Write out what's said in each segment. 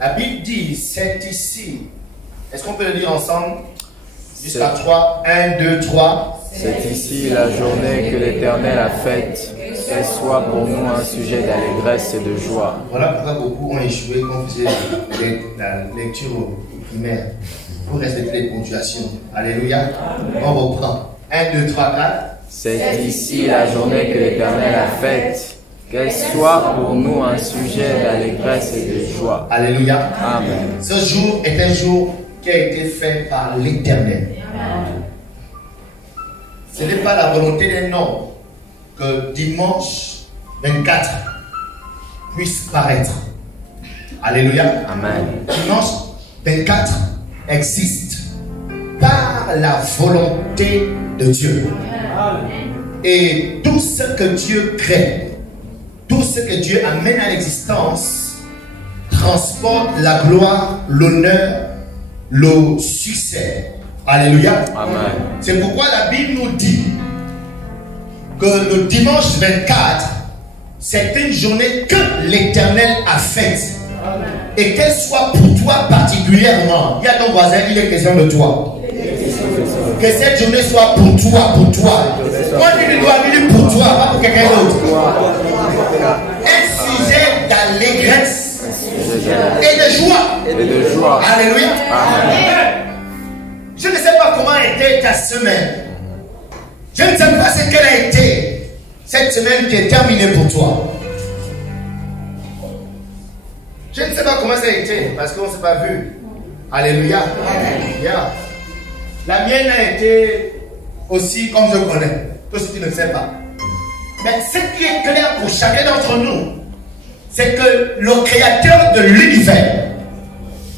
La Bible dit, c'est ici. Est-ce qu'on peut le dire ensemble? Jusqu'à 3. 1, 2, 3. C'est ici la journée que l'Éternel a faite. Qu'elle soit pour nous un sujet d'allégresse et de joie. Voilà pourquoi beaucoup ont échoué quand on faisait la lecture au primaire. Pour respecter les ponctuations. Alléluia. On reprend. 1, 2, 3, 4. C'est ici la journée que l'Éternel a faite. Qu'elle soit pour nous un sujet d'allégresse et de joie. Alléluia. Amen. Ce jour est un jour qui a été fait par l'Éternel. Ce n'est pas la volonté d'un homme que dimanche 24 puisse paraître. Alléluia. Amen. Dimanche 24 existe par la volonté de Dieu. Et tout ce que Dieu crée, tout ce que Dieu amène à l'existence, transporte la gloire, l'honneur, le succès. Alléluia. Amen. C'est pourquoi la Bible nous dit que le dimanche 24, c'est une journée que l'Éternel a faite. Et qu'elle soit pour toi particulièrement. Il y a ton voisin, il est question de toi. Que cette journée soit pour toi, pour toi. Moi, je dois venir pour toi, pas pour quelqu'un d'autre. Un sujet d'allégresse et de joie. Alléluia. Amen. Je ne sais pas comment a été ta semaine. Je ne sais pas ce qu'elle a été cette semaine qui est terminée pour toi. Je ne sais pas comment ça a été parce qu'on ne s'est pas vu. Alléluia. Yeah. La mienne a été aussi comme je connais. Toi aussi tu ne sais pas. Mais ce qui est clair pour chacun d'entre nous, c'est que le Créateur de l'univers,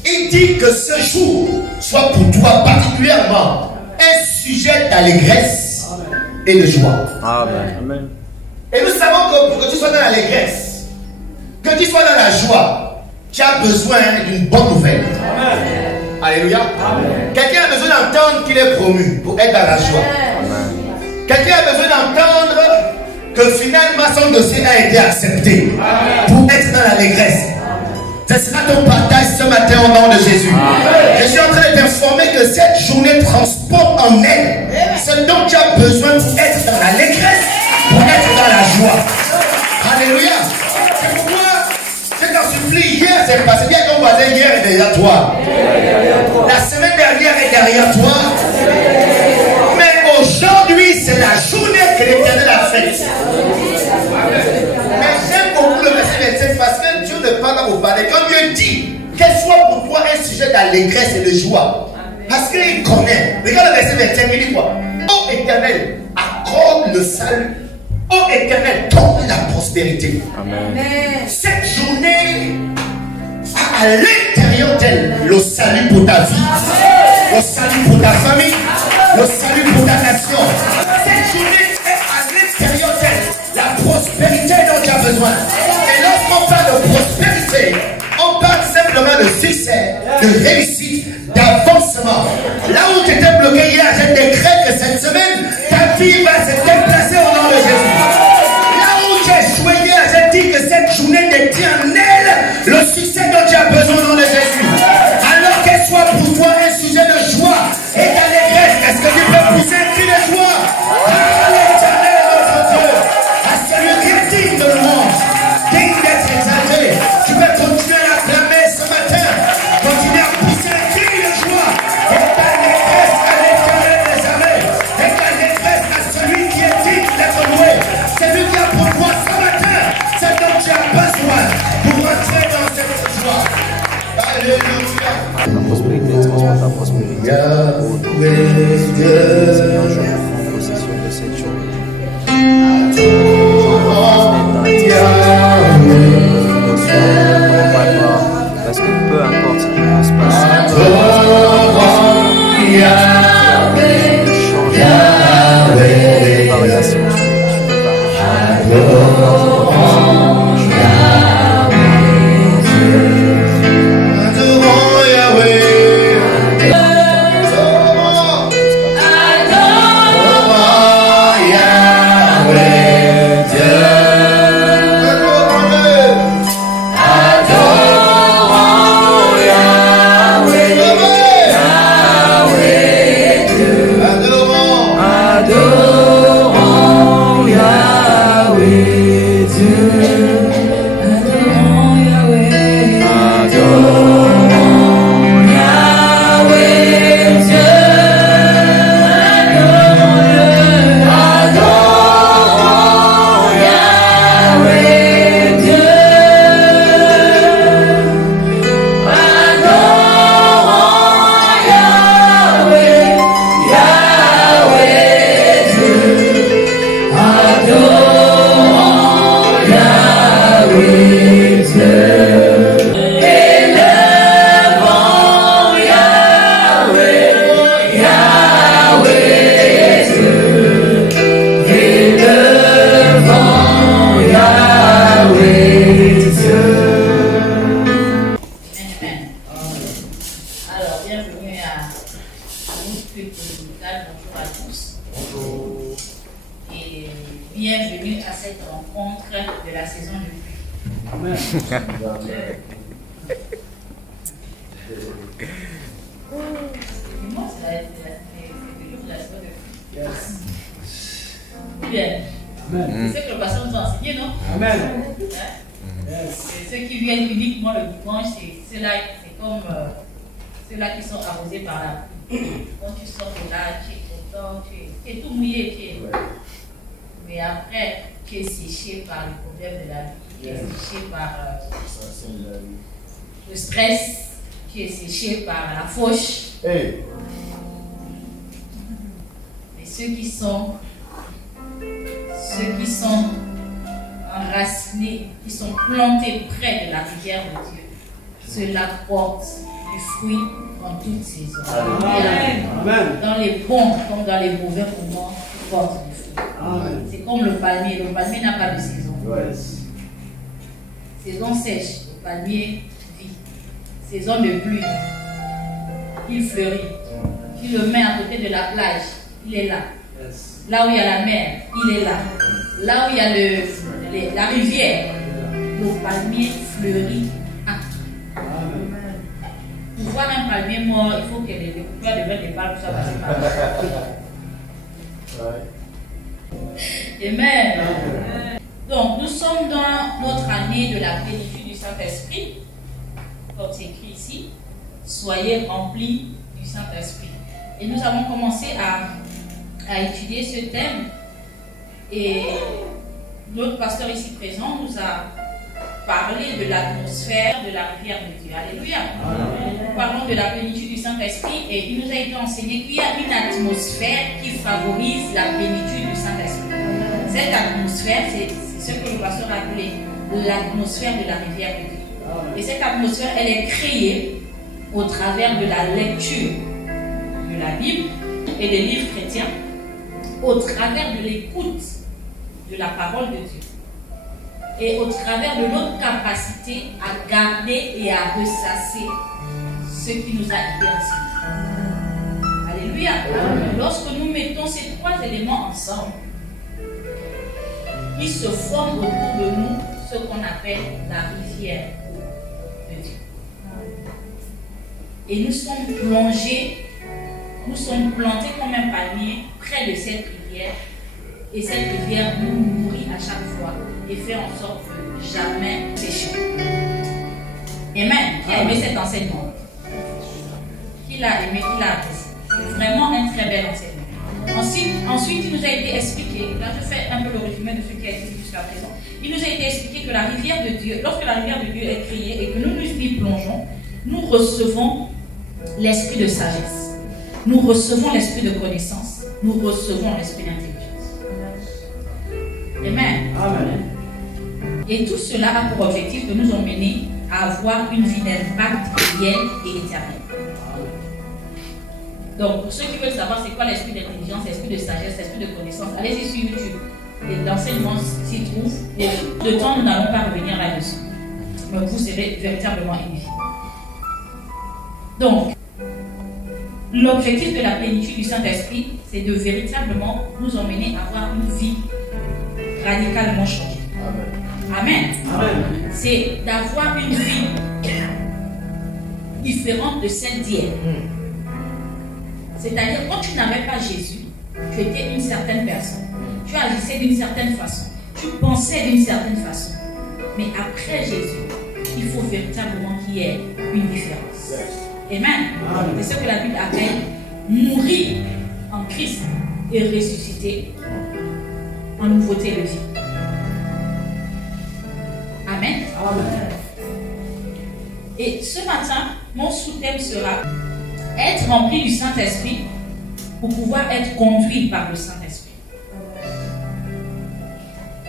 il dit que ce jour soit pour toi particulièrement un sujet d'allégresse et de joie. Amen. Et nous savons que pour que tu sois dans l'allégresse, que tu sois dans la joie, tu as besoin d'une bonne nouvelle. Amen. Alléluia. Quelqu'un a besoin d'entendre qu'il est promu pour être dans la joie. Quelqu'un a besoin d'entendre que finalement son dossier a été accepté. Amen. Pour être dans l'allégresse. Ce sera ton partage ce matin au nom de Jésus. Amen. Je suis en train de t'informer que cette journée transporte en elle ce dont tu as besoin pour être dans l'allégresse, pour être dans la joie. Alléluia. C'est pourquoi je t'en supplie, hier c'est passé, bien ton voisin hier est derrière toi. La semaine dernière est derrière toi. Mais aujourd'hui c'est la journée que l'Éternel a faite. Mais j'aime beaucoup le verset 27 parce que Dieu ne parle pas pour parler. Quand Dieu dit qu'elle soit pour toi un sujet d'allégresse et de joie, parce qu'il connaît. Regarde le verset 25, il dit quoi? Ô Éternel, accorde le salut. Ô Éternel, donne la prospérité. Amen. Cette journée a à l'intérieur d'elle le salut pour ta vie, le salut pour ta famille, le salut pour ta nation. Cette journée est à l'intérieur d'elle la prospérité dont tu as besoin. Et lorsqu'on parle de prospérité, on parle simplement de succès, de réussite, d'avancement. Là où tu étais bloqué hier, je décrète que cette semaine, ta vie va se déplacer au nom de Jésus. Là où tu as échoué hier, je dis que cette journée détient en elle le succès dont tu as besoin au nom de Jésus. Alors qu'elle soit pour toi un sujet de joie et d'allégresse, est-ce que tu peux pousser un cri de joie à l'Éternel notre Dieu, à celui qui est digne de louange, digne d'être exalté. Tu peux continuer à acclamer ce matin, continuer à pousser un cri de joie et d'allégresse à l'Éternel des armées, et d'allégresse à celui qui est digne d'être loué. C'est lui qui a pour toi ce matin, c'est dont tu as besoin pour entrer dans cette joie. Alléluia. La prospérité transporte la prospérité. Seigneur, je prends possession de cette journée. Parce que peu importe ce qui va se passer, par les ascensions, bienvenue à notre culte local. Bonjour à tous. Bonjour. Et bienvenue à cette rencontre de la saison de pluie. Amen. Moi, c'est le jour de la saison de pluie. Bien. Amen. C'est ce que le pasteur nous a enseigné, non? Amen. Hein? Yes. Ceux qui viennent uniquement le dimanche, c'est ceux-là, c'est comme ceux-là qui sont arrosés par la pluie. Quand tu sors de là, tu es content, tu es tout mouillé. Mais après, tu es séché par les problèmes de la vie, tu es séché par le stress, tu es séché par la fauche. Hey. Mais ceux qui sont enracinés, qui sont plantés près de la rivière de Dieu, ceux-là portent du fruit en toutes saisons. Amen. Dans les bons comme dans les mauvais moments, ils portent du fruit. Amen. C'est comme le palmier. Le palmier n'a pas de saison. Yes. Saison sèche, le palmier vit. Saison de pluie, il fleurit. Tu le mets à côté de la plage, il est là. Yes. Là où il y a la mer, il est là. Là où il y a la rivière, le palmier fleurit. Amen. Pour voir un palmier mort, il faut que les coupeurs de verre de balles soient passés par là. Amen. Donc, nous sommes dans notre année de la plénitude du Saint-Esprit. Comme c'est écrit ici, soyez remplis du Saint-Esprit. Et nous avons commencé à étudier ce thème. Et notre pasteur ici présent nous a parlé de l'atmosphère de la rivière de Dieu. Alléluia. Nous parlons de la plénitude du Saint-Esprit et il nous a été enseigné qu'il y a une atmosphère qui favorise la plénitude du Saint-Esprit. Cette atmosphère, c'est ce que le pasteur a appelé l'atmosphère de la rivière de Dieu. Et cette atmosphère, elle est créée au travers de la lecture de la Bible et des livres chrétiens, au travers de l'écoute de la parole de Dieu et au travers de notre capacité à garder et à ressasser ce qui nous a été enseigné. Alléluia. Lorsque nous mettons ces trois éléments ensemble, il se forme autour de nous ce qu'on appelle la rivière de Dieu. Et nous sommes plongés, nous sommes plantés comme un palmier près de cette rivière. Et cette rivière nous nourrit à chaque fois et fait en sorte que jamais séchons. Amen. Qui a aimé cet enseignement? Qui l'a aimé, qui l'a apprécié? C'est vraiment un très bel enseignement. Ensuite, il nous a été expliqué, là je fais un peu le résumé de ce qui a été dit jusqu'à présent. Il nous a été expliqué que la rivière de Dieu, lorsque la rivière de Dieu est créée et que nous nous y plongeons, nous recevons l'esprit de sagesse. Nous recevons l'esprit de connaissance. Nous recevons l'esprit d'intelligence. Amen. Amen. Et tout cela a pour objectif de nous emmener à avoir une vie d'impact réelle et éternelle. Donc, pour ceux qui veulent savoir c'est quoi l'esprit d'intelligence, l'esprit de sagesse, l'esprit de connaissance, allez-y sur YouTube. L'enseignement s'y trouve. Et de temps, nous n'allons pas revenir là-dessus. Mais vous serez véritablement édifiés. Donc, l'objectif de la plénitude du Saint-Esprit, c'est de véritablement nous emmener à avoir une vie radicalement changée. Amen. Amen. C'est d'avoir une vie différente de celle d'hier. C'est-à-dire, quand tu n'avais pas Jésus, tu étais une certaine personne. Tu agissais d'une certaine façon. Tu pensais d'une certaine façon. Mais après Jésus, il faut véritablement qu'il y ait une différence. Amen. C'est ce que la Bible appelle mourir en Christ et ressusciter en nouveauté de vie. Amen. Amen. Et ce matin, mon sous-thème sera être rempli du Saint-Esprit pour pouvoir être conduit par le Saint-Esprit.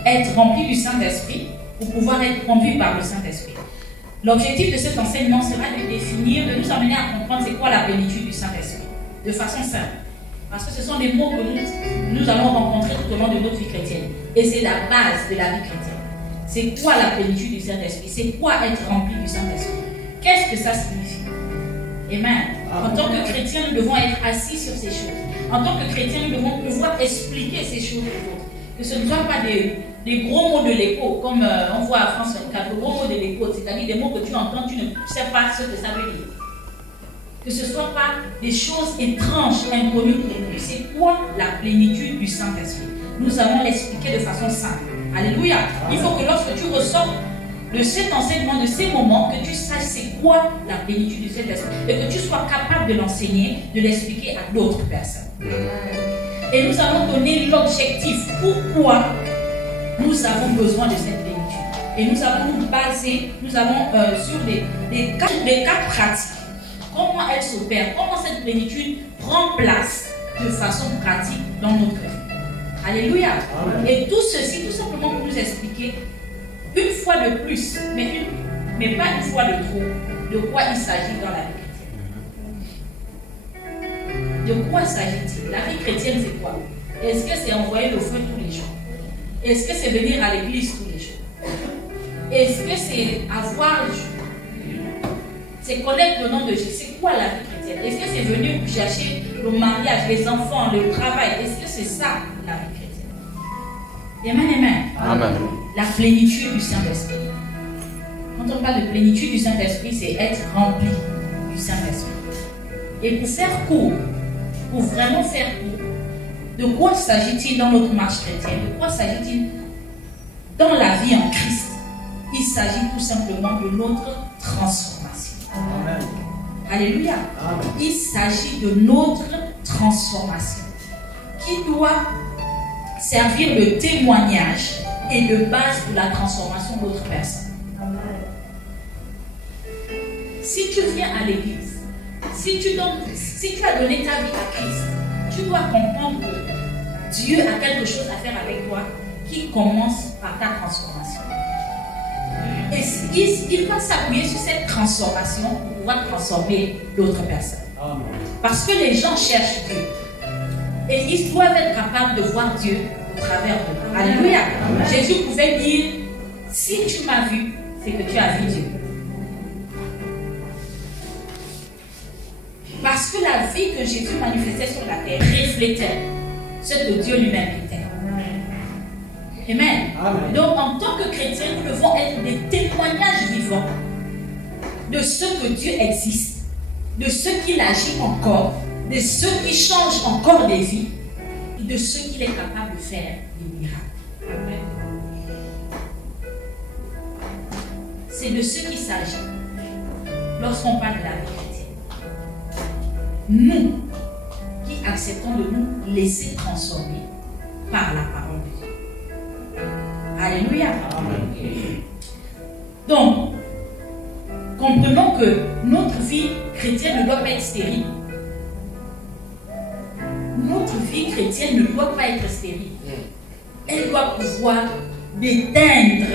Être rempli du Saint-Esprit pour pouvoir être conduit par le Saint-Esprit. L'objectif de cet enseignement sera de définir, de nous amener à comprendre c'est quoi la plénitude du Saint-Esprit, de façon simple. Parce que ce sont des mots que nous allons rencontrer tout au long de notre vie chrétienne. Et c'est la base de la vie chrétienne. C'est quoi la plénitude du Saint-Esprit? C'est quoi être rempli du Saint-Esprit? Qu'est-ce que ça signifie? Amen. En tant que chrétiens, nous devons être assis sur ces choses. En tant que chrétiens, nous devons pouvoir expliquer ces choses aux autres. Que ce ne soit pas des gros mots de l'écho, comme on voit à France 24, des gros mots de l'écho, c'est-à-dire des mots que tu entends, tu ne sais pas ce que ça veut dire. Que ce ne soit pas des choses étranges, inconnues pour nous. C'est quoi la plénitude du Saint-Esprit? Nous allons l'expliquer de façon simple. Alléluia. Il faut que lorsque tu ressors de cet enseignement, de ces moments, que tu saches c'est quoi la plénitude du Saint-Esprit et que tu sois capable de l'enseigner, de l'expliquer à d'autres personnes. Et nous allons donner l'objectif. Pourquoi nous avons besoin de cette plénitude? Et nous allons nous baser, sur des cas pratiques. Comment elle s'opère, comment cette plénitude prend place de façon pratique dans notre vie. Alléluia. Amen. Et tout ceci, tout simplement pour nous expliquer une fois de plus, mais pas une fois de trop, de quoi il s'agit dans la vie chrétienne. De quoi s'agit-il? La vie chrétienne, c'est quoi? Est-ce que c'est envoyer le feu tous les jours? Est-ce que c'est venir à l'église tous les jours? Est-ce que c'est avoir... C'est connaître le nom de Jésus? C'est quoi la vie chrétienne? Est-ce que c'est venir chercher le mariage, les enfants, le travail? Est-ce que c'est ça la vie chrétienne? Amen, amen. Amen. La plénitude du Saint-Esprit. Quand on parle de plénitude du Saint-Esprit, c'est être rempli du Saint-Esprit. Et pour faire court, pour vraiment faire court, de quoi s'agit-il dans notre marche chrétienne? De quoi s'agit-il dans la vie en Christ? Il s'agit tout simplement de notre transformation. Amen. Alléluia. Amen. Il s'agit de notre transformation qui doit servir de témoignage et de base pour la transformation d'autres personnes. Amen. Si tu viens à l'église, si tu as donné ta vie à Christ, tu dois comprendre que Dieu a quelque chose à faire avec toi qui commence par ta transformation. Et il va s'appuyer sur cette transformation pour pouvoir transformer d'autres personnes. Amen. Parce que les gens cherchent Dieu. Et ils doivent être capables de voir Dieu au travers d'eux. Alléluia. Amen. Jésus pouvait dire, si tu m'as vu, c'est que tu as vu Dieu. Parce que la vie que Jésus manifestait sur la terre reflétait ce que Dieu lui-même était. Amen. Amen. Donc, en tant que chrétiens, nous devons être des témoignages vivants de ce que Dieu existe, de ce qu'il agit encore, de ce qui change encore des vies, et de ce qu'il est capable de faire des miracles. Amen. C'est de ce qu'il s'agit lorsqu'on parle de la vie chrétienne. Nous qui acceptons de nous laisser transformer par la parole de Dieu. Alléluia. Amen. Donc, comprenons que notre vie chrétienne ne doit pas être stérile. Notre vie chrétienne ne doit pas être stérile. Elle doit pouvoir déteindre,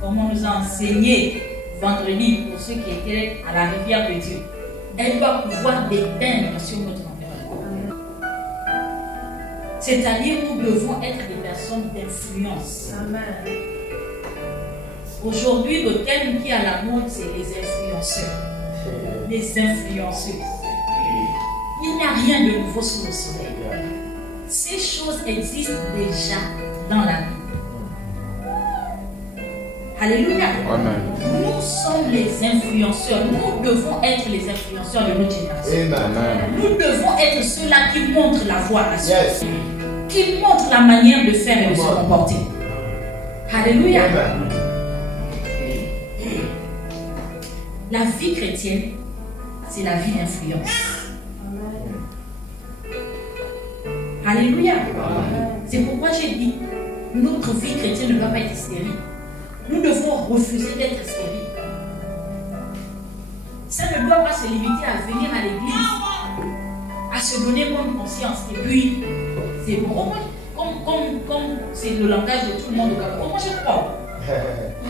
comme on nous a enseigné vendredi pour ceux qui étaient à la rivière de Dieu. Elle doit pouvoir déteindre sur notre environnement. C'est-à-dire, nous devons être des personnes d'influence. Amen. Aujourd'hui, le thème qui est à la mode, c'est les influenceurs. Les influenceuses. Il n'y a rien de nouveau sous le soleil. Ces choses existent déjà dans la vie. Alléluia. Amen. Nous sommes les influenceurs. Nous devons être les influenceurs de notre génération. Amen. Nous devons être ceux-là qui montrent la voie à ceux qui montrent la manière de faire et de se comporter. Alléluia. Amen. La vie chrétienne, c'est la vie d'influence. Alléluia. C'est pourquoi j'ai dit, notre vie chrétienne ne doit pas être stérile. Nous devons refuser d'être stériles. Ça ne doit pas se limiter à venir à l'église, à se donner bonne conscience. Et puis, c'est bon. Comme c'est le langage de tout le monde au Gabon. Moi, je crois.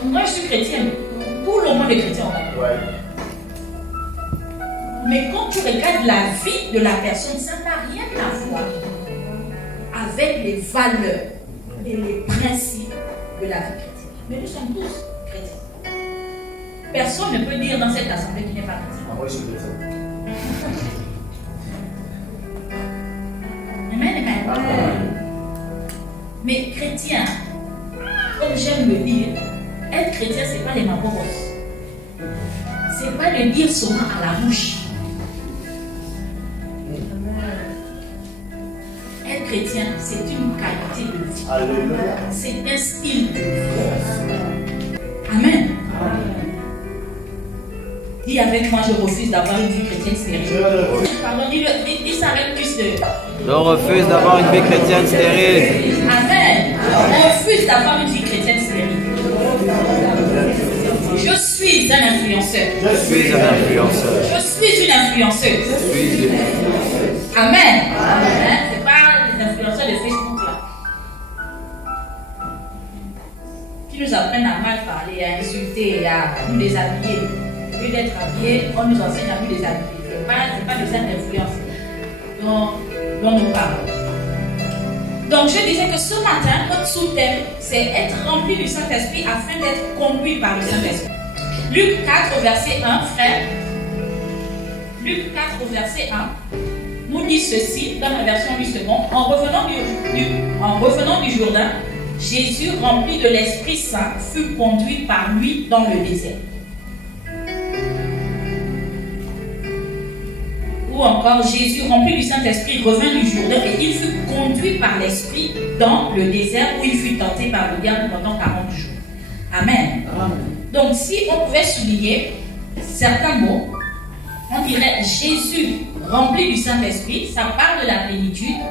Moi, je suis chrétienne. Tout le monde est chrétien au Gabon. Ouais. Mais quand tu regardes la vie de la personne, ça n'a rien à voir avec les valeurs et les principes de la vie chrétienne. Mais nous sommes tous chrétiens. Personne ne peut dire dans cette assemblée qu'il n'est pas chrétien. Moi, je suis chrétien. Amen, amen. Mais chrétien, comme j'aime le dire, être chrétien, ce n'est pas les mabobos. Ce n'est pas le dire seulement à la bouche. Être chrétien, c'est une qualité de vie. Alléluia. C'est un style de vie. Amen. Dis avec moi, je refuse d'avoir une vie chrétienne stérile. Pardon, dis ça avec plus de... Je refuse d'avoir une vie chrétienne stérile. Amen. On refuse d'avoir une vie chrétienne stérile. Je suis un influenceur. Je suis un influenceur. Je suis une influenceuse. Je suis une... Amen. Amen. C'est pas les influenceurs de Facebook là. Qui nous apprennent à mal parler, à insulter, à nous déshabiller. Au lieu d'être habillés, on nous enseigne à nous déshabiller. C'est pas de cette influence dont nous parlons. Donc je disais que ce matin, notre sous-thème, c'est être rempli du Saint-Esprit afin d'être conduit par le Saint-Esprit. Luc 4, verset 1, frère. Luc 4, verset 1, nous dit ceci, dans la version 8 secondes. En revenant du Jourdain, Jésus, rempli de l'Esprit Saint, fut conduit par lui dans le désert. Ou encore, Jésus, rempli du Saint-Esprit, revint du Jourdain et il fut conduit par l'Esprit dans le désert où il fut tenté par le diable pendant 40 jours. Amen. Amen. Donc, si on pouvait souligner certains mots, on dirait Jésus, rempli du Saint-Esprit, ça parle de la plénitude,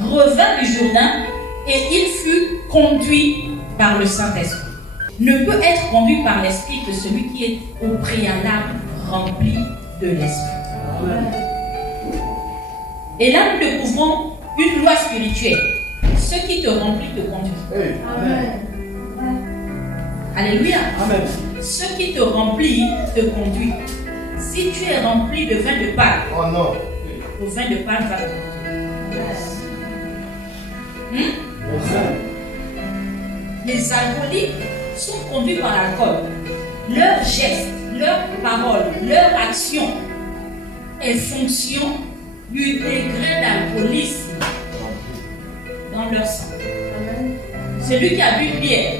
revint du Jourdain et il fut conduit par le Saint-Esprit. Ne peut être conduit par l'Esprit que celui qui est au préalable rempli de l'Esprit. Et là, nous découvrons une loi spirituelle. Ce qui te remplit te conduit. Amen. Alléluia. Amen. Ce qui te remplit te conduit. Si tu es rempli de vin de palme, Oh non. le vin de palme va te conduire. Les alcooliques sont conduits par l'alcool. Leurs gestes, leurs paroles, leur action est fonction du degré d'alcoolisme dans leur sang. Celui qui a bu une bière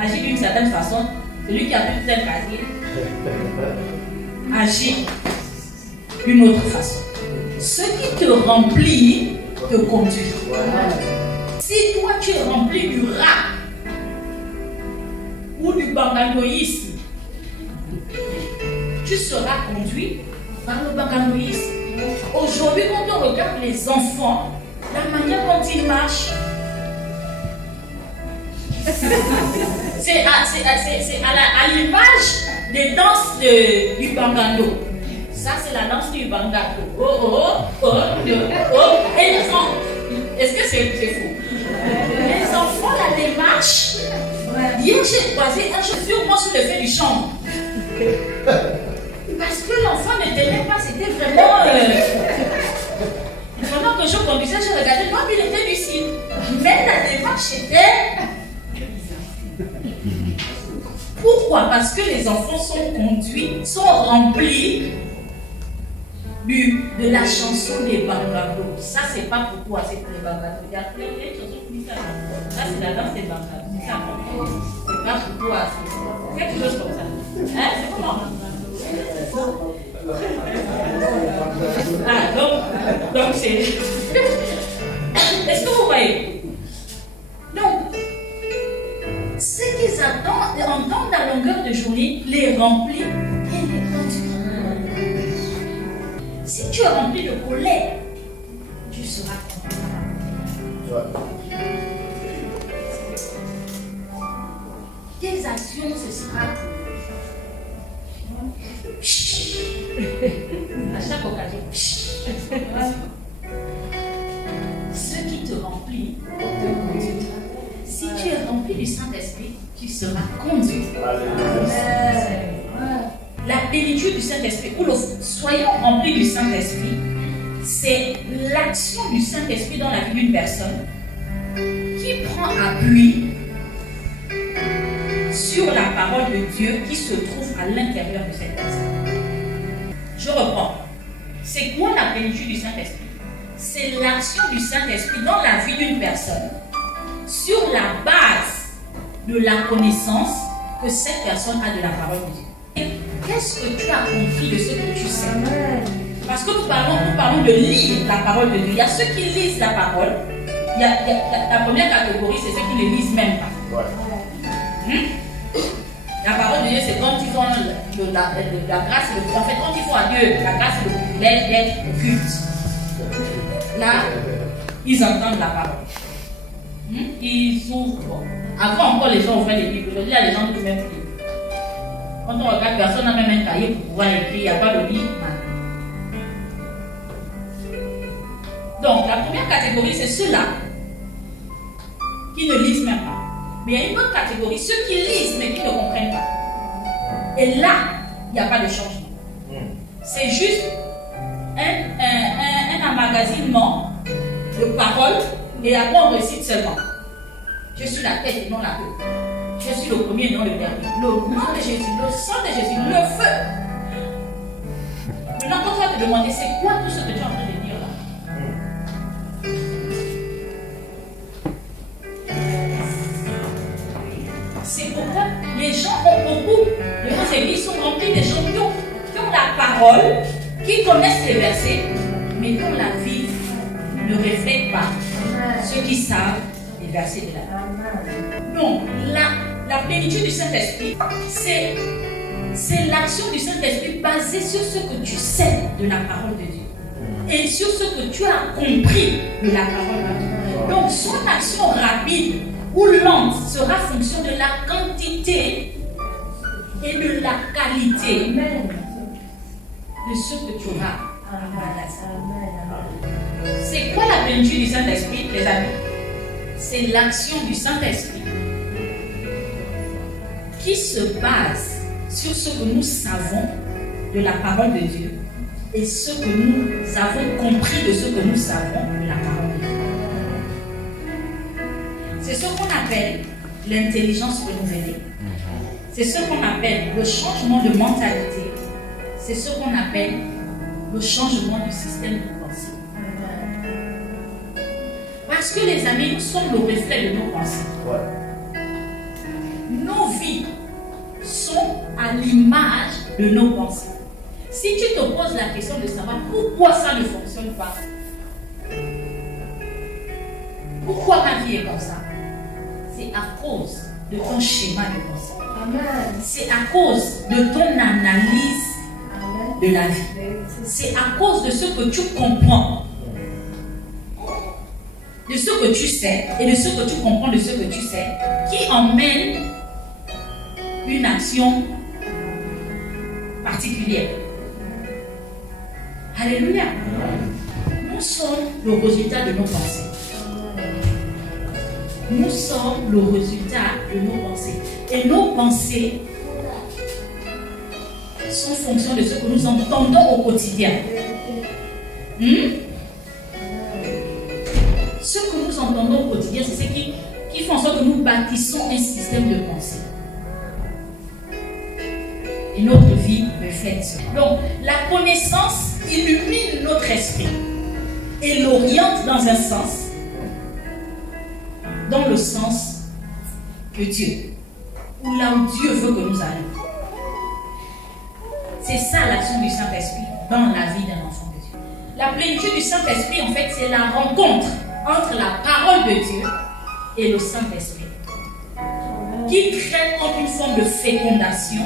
agit d'une certaine façon. Celui qui a bu un casier agit d'une autre façon. Ce qui te remplit te conduit. Si toi tu es rempli du rap ou du banganoïsme, tu seras conduit par le banganoïsme. Aujourd'hui, quand on regarde les enfants, la manière dont ils marchent, c'est à l'image des danses du bangando. Ça, c'est la danse du bangando. Oh, oh, oh, oh, oh. Et les enfants, est-ce que c'est faux? Les enfants, la démarche. Hier, j'ai croisé un chauffeur moi sur le fait du champ. Parce que l'enfant ne tenait pas, c'était vraiment. Pendant que je conduisais, je regardais, moi, il était lucide. Mais la démarche était. Pourquoi? Parce que les enfants sont conduits, sont remplis de la chanson des bangados. Ça, c'est pas pour toi, c'est pour les bangados. Il y a plein de chansons qui disent ça. Là, c'est la danse des bangados. C'est ça. C'est pas pour toi, c'est quelque chose comme ça. Hein? C'est comment? Ah, donc c'est. Est-ce que vous voyez? Donc, ce qu'ils entendent à longueur de journée les remplit et les conduit. Si tu es rempli de colère, tu seras conduit. Tes actions, ce sera à chaque occasion. Ce qui te remplit te conduit. Si tu es rempli du Saint-Esprit, tu seras conduit. La plénitude du Saint-Esprit, ou soyons remplis du Saint-Esprit, c'est l'action du Saint-Esprit dans la vie d'une personne qui prend appui sur la parole de Dieu qui se trouve à l'intérieur de cette personne. C'est quoi la plénitude du Saint-Esprit? C'est l'action du Saint-Esprit dans la vie d'une personne sur la base de la connaissance que cette personne a de la parole de Dieu. Qu'est-ce que tu as compris de ce que tu sais? Parce que nous parlons de lire la parole de Dieu. Il y a ceux qui lisent la parole. La première catégorie, c'est ceux qui ne lisent même pas. La parole de Dieu, c'est quand ils font la grâce et le... En fait, quand ils font à Dieu la grâce et le privilège d'être au culte. Là, ils entendent la parole. Ils ouvrent. Avant encore, les gens ouvraient les Bibles. Aujourd'hui, il y a les gens qui ne même plus. Quand on regarde, personne n'a même un cahier pour pouvoir écrire. Il n'y a pas de livre. Donc, la première catégorie, c'est ceux-là qui ne lisent même pas. Mais il y a une autre catégorie, ceux qui lisent mais qui ne comprennent pas. Et là, il n'y a pas de changement. C'est juste un emmagasinement de paroles et après on récite seulement. Je suis la tête et non la queue. Je suis le premier et non le dernier. Le nom de Jésus, le sang de Jésus, le feu. Maintenant, quand tu vas te demander, c'est quoi tout ce que tu es en train de dire là? C'est pourquoi les gens ont beaucoup, les gens églises sont remplies des gens qui ont la parole, qui connaissent les versets, mais dont la vie ne reflète pas ceux qui savent les versets de la Bible. Donc, la plénitude du Saint-Esprit, c'est l'action du Saint-Esprit basée sur ce que tu sais de la parole de Dieu et sur ce que tu as compris de la parole de Dieu. Donc, son action rapide ou lente sera fonction de la quantité et de la qualité de ce que tu auras. C'est quoi la plénitude du Saint-Esprit, les amis? C'est l'action du Saint-Esprit qui se base sur ce que nous savons de la parole de Dieu et ce que nous avons compris de ce que nous savons de la parole de Dieu. C'est ce qu'on appelle l'intelligence renouvelée. C'est ce qu'on appelle le changement de mentalité. C'est ce qu'on appelle le changement du système de pensée. Parce que les amis, nous sommes le reflet de nos pensées. Nos vies sont à l'image de nos pensées. Si tu te poses la question de savoir pourquoi ça ne fonctionne pas, pourquoi ma vie est comme ça, c'est à cause de ton schéma de pensée. C'est à cause de ton analyse de la vie. C'est à cause de ce que tu comprends, de ce que tu sais et de ce que tu comprends de ce que tu sais, qui emmène une action particulière. Alléluia. Nous sommes le résultat de nos pensées. Nous sommes le résultat de nos pensées. Et nos pensées sont fonction de ce que nous entendons au quotidien. Ce que nous entendons au quotidien, c'est ce qui fait en sorte que nous bâtissons un système de pensée. Et notre vie reflète cela. Donc, la connaissance illumine notre esprit et l'oriente dans un sens, dans le sens que Dieu, ou là où Dieu veut que nous allions. C'est ça l'action du Saint-Esprit dans la vie d'un enfant de Dieu. La plénitude du Saint-Esprit, en fait, c'est la rencontre entre la parole de Dieu et le Saint-Esprit, qui crée comme une forme de fécondation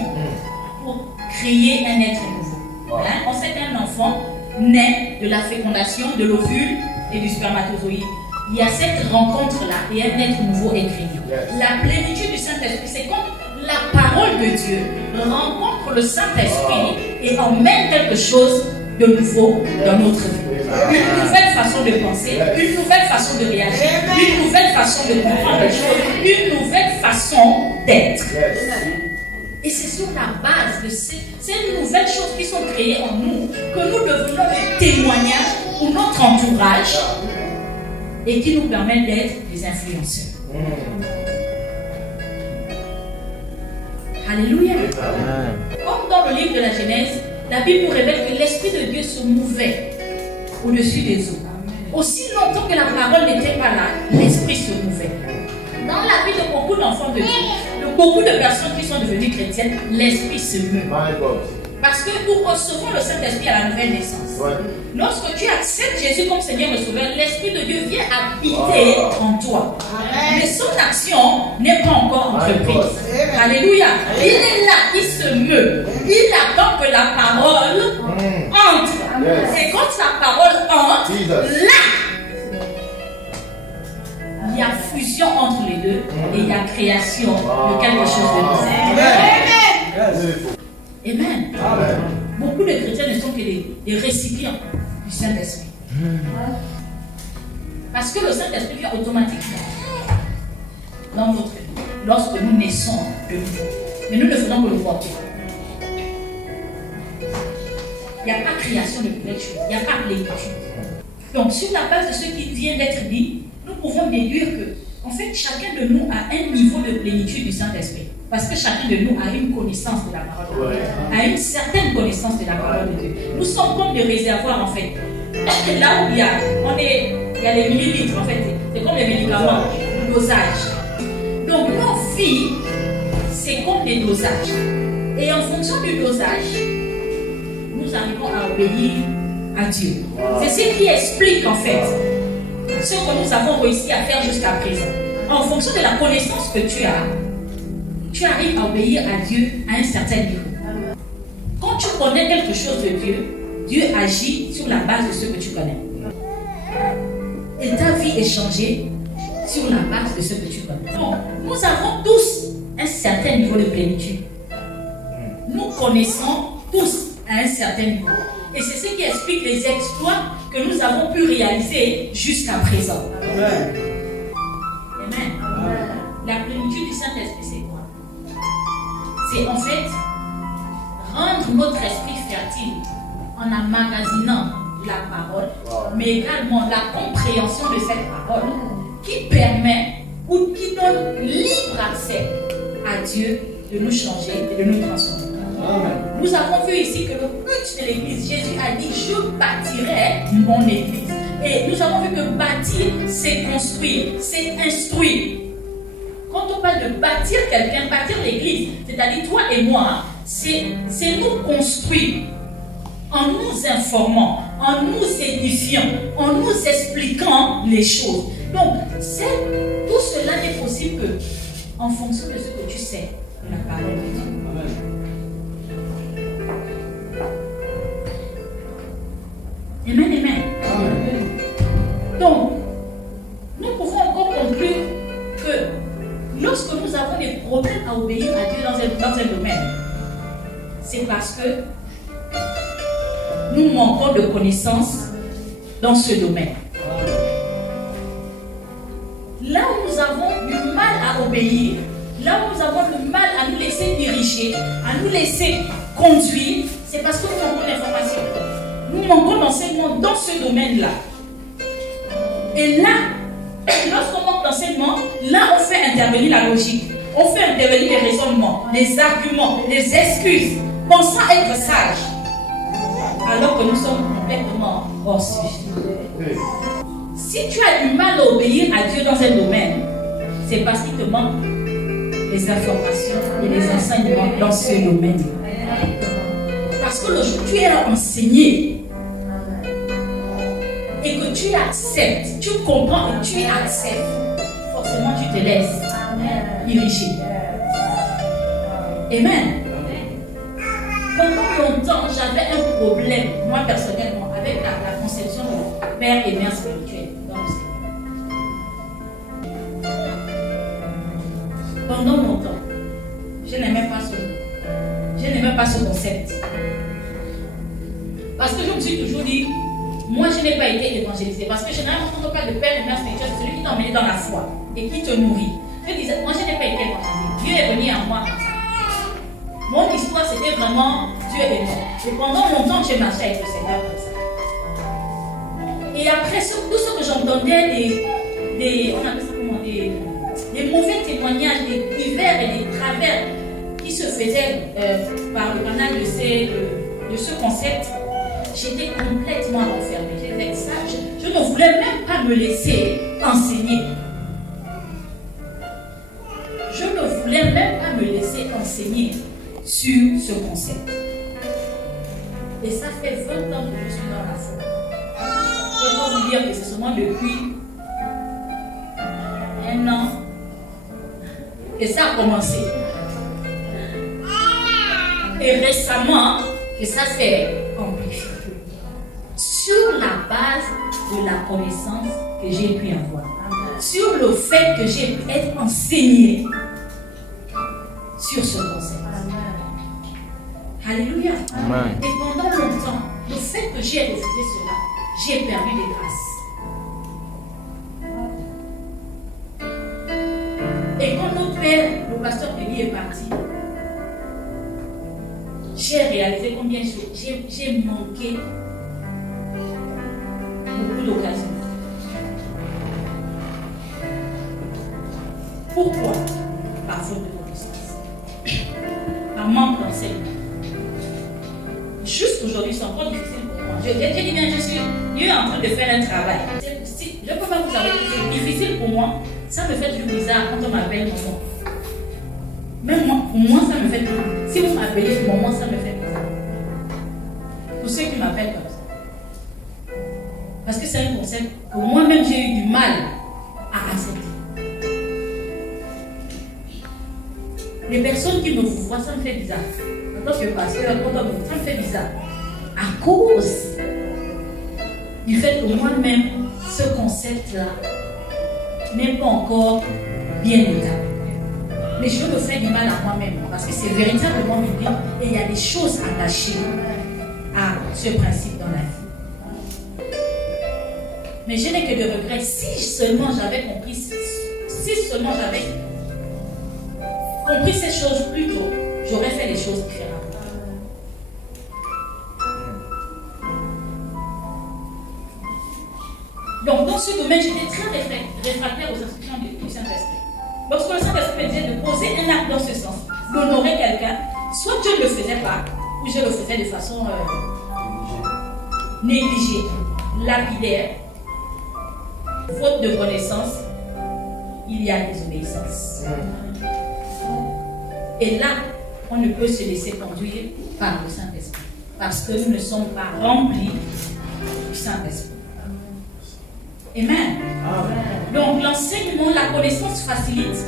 pour créer un être nouveau. On sait qu'un enfant naît de la fécondation de l'ovule et du spermatozoïde. Il y a cette rencontre-là et un être nouveau est créé. La plénitude du Saint-Esprit, c'est quand la parole de Dieu rencontre le Saint-Esprit et emmène quelque chose de nouveau dans notre vie. Une nouvelle façon de penser, une nouvelle façon de réagir, une nouvelle façon de comprendre les choses, une nouvelle façon d'être. Et c'est sur la base de ces nouvelles choses qui sont créées en nous que nous devenons des témoignages pour notre entourage et qui nous permettent d'être des influenceurs. Alléluia. Comme dans le livre de la Genèse, la Bible nous révèle que l'Esprit de Dieu se mouvait au-dessus des eaux. Aussi longtemps que la parole n'était pas là, l'Esprit se mouvait. Dans la vie de beaucoup d'enfants de Dieu, de beaucoup de personnes qui sont devenues chrétiennes, l'Esprit se meut. Parce que nous recevons le Saint-Esprit à la nouvelle naissance. Lorsque tu acceptes Jésus comme Seigneur et Sauveur, l'Esprit de Dieu vient habiter en toi. Mais son action n'est pas encore entreprise. Alléluia. Il est là, il se meut. Il attend que la parole entre. Et quand la parole entre, là, il y a fusion entre les deux et il y a création de quelque chose de nouveau. Amen. Beaucoup de chrétiens ne sont que des récipients du Saint-Esprit. Parce que le Saint-Esprit vient automatiquement dans notre vie lorsque nous naissons de nouveau. Mais nous ne faisons que le porter. Il n'y a pas création de nouvelles choses. Il n'y a pas plénitude. Donc, sur la base de ce qui vient d'être dit, nous pouvons déduire que, en fait, chacun de nous a un niveau de plénitude du Saint-Esprit. Parce que chacun de nous a une connaissance de la parole de Dieu, a une certaine connaissance de la parole de Dieu. Nous sommes comme des réservoirs, en fait. Là où il y a les millilitres, en fait. C'est comme les médicaments, le dosage. Donc, nos vies, c'est comme des dosages. Et en fonction du dosage, nous arrivons à obéir à Dieu. C'est ce qui explique, en fait, ce que nous avons réussi à faire jusqu'à présent. En fonction de la connaissance que tu as, tu arrives à obéir à Dieu à un certain niveau. Quand tu connais quelque chose de Dieu, Dieu agit sur la base de ce que tu connais. Et ta vie est changée sur la base de ce que tu connais. Donc, nous avons tous un certain niveau de plénitude. Nous connaissons tous à un certain niveau. Et c'est ce qui explique les exploits que nous avons pu réaliser jusqu'à présent. Amen. Amen. La plénitude du Saint-Esprit, c'est quoi? C'est en fait rendre notre esprit fertile en emmagasinant la parole, mais également la compréhension de cette parole qui permet ou qui donne libre accès à Dieu de nous changer et de nous transformer. Nous avons vu ici que le but de l'église, Jésus a dit: je bâtirai mon église. Et nous avons vu que bâtir, c'est construire, c'est instruire. Quand on parle de bâtir quelqu'un, bâtir l'église, c'est-à-dire toi et moi, c'est nous construire en nous informant, en nous édifiant, en nous expliquant les choses. Donc, tout cela n'est possible que en fonction de ce que tu sais de la parole de Dieu. Amen, amen. Amen. Donc, nous pouvons encore conclure que lorsque nous avons des problèmes à obéir à Dieu dans un domaine, c'est parce que nous manquons de connaissances dans ce domaine. Là où nous avons du mal à obéir, là où nous avons du mal à nous laisser diriger, à nous laisser conduire, c'est parce que nous manquons d'informations. Nous manquons d'enseignement dans ce domaine-là. Et là, lorsqu'on manque d'enseignement, là on fait intervenir la logique, on fait intervenir les raisonnements, les arguments, les excuses, pensant être sage, alors que nous sommes complètement hors sujet. Si tu as du mal à obéir à Dieu dans un domaine, c'est parce qu'il te manque les informations et les enseignements dans ce domaine. Parce que le jour où tu es enseigné et que tu acceptes, tu comprends et tu acceptes, forcément tu te laisses diriger. Amen. Pendant longtemps, j'avais un problème, moi personnellement, avec la conception de père et mère spirituelle dans le Seigneur. Pendant longtemps, je n'aimais pas ce concept. Parce que je me suis toujours dit, moi je n'ai pas été évangélisée. Parce que généralement, quand on parle de père et mère spirituelle, c'est celui qui t'a emmené dans la foi et qui te nourrit. Je disais, moi je n'ai pas été évangélisée. Dieu est venu à moi comme ça. Mon histoire, c'était vraiment Dieu et moi. Et pendant longtemps, j'ai marché avec le Seigneur comme ça. Et après, tout ce que j'entendais, on appelle ça comment, des mauvais témoignages, des divers et des travers qui se faisaient par le canal de de ce concept, j'étais complètement renfermée. J'étais ça, je ne voulais même pas me laisser enseigner. Je ne voulais même pas me laisser enseigner sur ce concept. Et ça fait 20 ans que je suis dans la foi. Je peux vous dire que c'est seulement depuis 1 an que ça a commencé. Et récemment, que ça s'est amplifié. Sur la base de la connaissance que j'ai pu avoir. Sur le fait que j'ai pu être enseignée sur ce concept. Alléluia. Amen. Et pendant longtemps, le fait que j'ai refusé cela, j'ai perdu des grâces. Et quand notre père, le pasteur Péli, est parti, j'ai réalisé combien j'ai manqué beaucoup d'occasions. Pourquoi? Par faute de connaissance. Par manque d'enseignement. Juste aujourd'hui, c'est encore difficile pour moi. J'ai dit bien, je suis en train de faire un travail. Je ne peux pas vous avouer que c'est difficile pour moi. Ça me fait toujours bizarre quand on m'appelle maman. Même moi, pour moi, ça me fait toujours bizarre. Si vous m'appelez maman, ça me fait bizarre. Pour ceux qui m'appellent comme ça. Parce que c'est un concept que moi-même j'ai eu du mal à accepter. Les personnes qui me voient, ça me fait bizarre. En tant que pasteur, ça me fait bizarre. À cause du fait que moi-même, ce concept-là n'est pas encore bien établi. Mais je me fais du mal à moi-même parce que c'est véritablement biblique et il y a des choses attachées à ce principe dans la vie. Mais je n'ai que de regrets. Si seulement j'avais compris, si seulement j'avais compris ces choses plus tôt, j'aurais fait les choses différemment. Donc, dans ce domaine, j'étais très réfractaire aux instructions du Saint-Esprit. Lorsque le Saint-Esprit me disait de poser un acte dans ce sens, d'honorer quelqu'un, soit je ne le faisais pas, ou je le faisais de façon négligée, lapidaire, faute de connaissance, il y a désobéissance. Et là, on ne peut se laisser conduire par le Saint-Esprit, parce que nous ne sommes pas remplis du Saint-Esprit. Amen. Donc l'enseignement, la connaissance facilite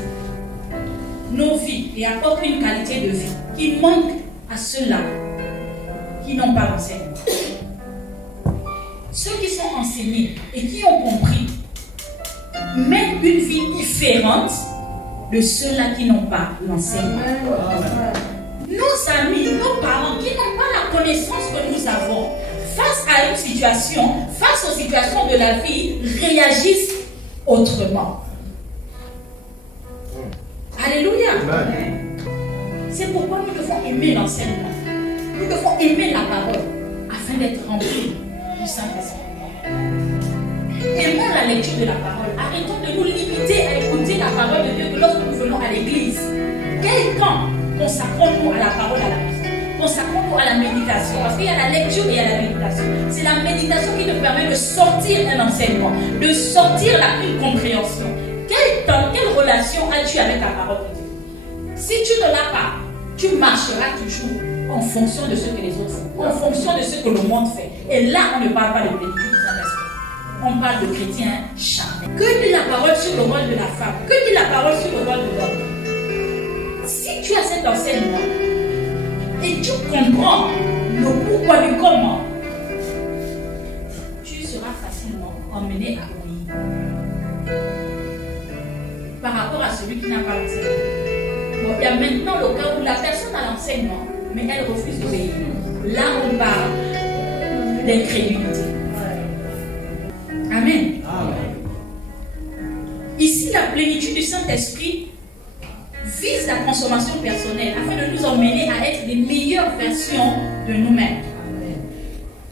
nos vies et apporte une qualité de vie qui manque à ceux-là qui n'ont pas l'enseignement. Ceux qui sont enseignés et qui ont compris mènent une vie différente de ceux-là qui n'ont pas l'enseignement. Nos amis, nos parents qui n'ont pas la connaissance que nous avons, face à une situation, face aux situations de la vie, réagissent autrement. Alléluia. C'est pourquoi nous devons aimer l'enseignement. Nous devons aimer la parole afin d'être remplis du Saint-Esprit. Aimons la lecture de la parole. Arrêtons de nous limiter à écouter la parole de Dieu que lorsque nous venons à l'église. Quel temps consacrons-nous à la parole à la maison? Consacrons-nous à la méditation, parce qu'il y a la lecture et il y a la méditation. C'est la méditation qui nous permet de sortir un enseignement, de sortir une compréhension. Quel temps, quelle relation as-tu avec la parole de Dieu? Si tu ne l'as pas, tu marcheras toujours en fonction de ce que les autres font, en fonction de ce que le monde fait. Et là, on ne parle pas de plénitude du Saint-Esprit. On parle de chrétiens charnels. Que dit la parole sur le rôle de la femme? Que dit la parole sur le rôle de l'homme? Si tu as cet enseignement, et tu comprends le pourquoi du comment, tu seras facilement emmené à obéir. Par rapport à celui qui n'a pas l'enseignement. Bon, il y a maintenant le cas où la personne a l'enseignement, mais elle refuse d'obéir. Là, on parle d'incrédulité. Amen. Ici, la plénitude du Saint-Esprit vise la transformation personnelle afin de nous emmener à être des meilleures versions de nous-mêmes.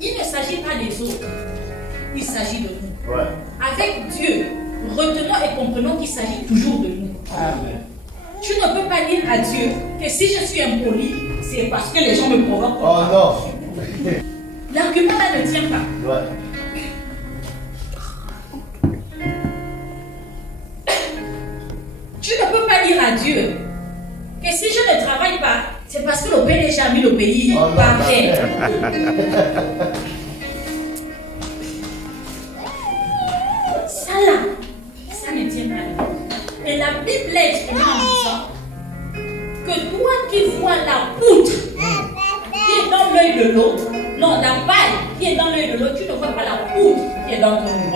Il ne s'agit pas des autres, il s'agit de nous. Avec Dieu, retenons et comprenons qu'il s'agit toujours de nous. Tu ne peux pas dire à Dieu que si je suis impoli, c'est parce que les gens me provoquent. Oh non. L'argument là ne tient pas. Ouais. Tu ne peux pas dire à Dieu que si je ne travaille pas, c'est parce que le PDG a mis le pays par terre. Ça là, ça ne tient pas. Et la Bible est exprimée en disant que toi qui vois la poutre qui est dans l'œil de l'autre, non, la paille qui est dans l'œil de l'autre, tu ne vois pas la poutre qui est dans ton œil.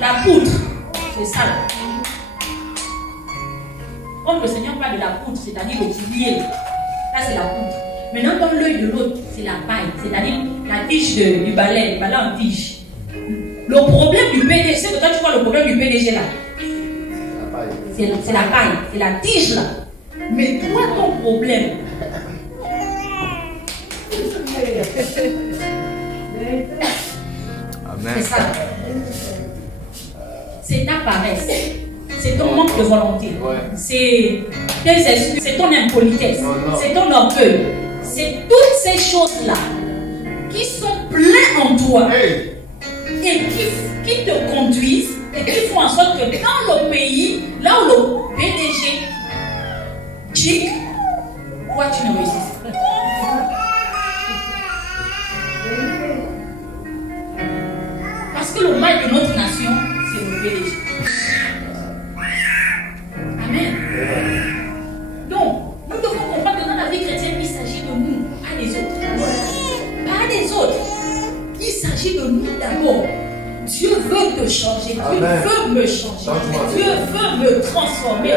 La poutre, c'est ça là. Quand le Seigneur parle de la poutre, c'est-à-dire le pilier, ça c'est la poutre. Maintenant, dans l'œil de l'autre, c'est la paille, c'est-à-dire la tige du balai, le balai en tige. Le problème du PDG, c'est que toi tu vois le problème du PDG là. C'est la paille, c'est la tige là. Mais toi, ton problème, Amen. c'est ça. C'est ta paresse. C'est ton manque de volonté. Ouais. C'est tes excuses. C'est ton impolitesse. Non. C'est ton orgueil. C'est toutes ces choses-là qui sont pleines en toi Hey. et qui te conduisent et qui font en sorte que dans le pays, là où le PDG chic, toi tu ne réussis pas. Parce que le mal de notre nation, c'est le PDG. Amen. Donc, nous devons comprendre que dans la vie chrétienne, il s'agit de nous, pas des autres. Pas des autres. Il s'agit de nous d'abord. Dieu veut te changer. Dieu Amen. veut me changer. Dieu veut me transformer.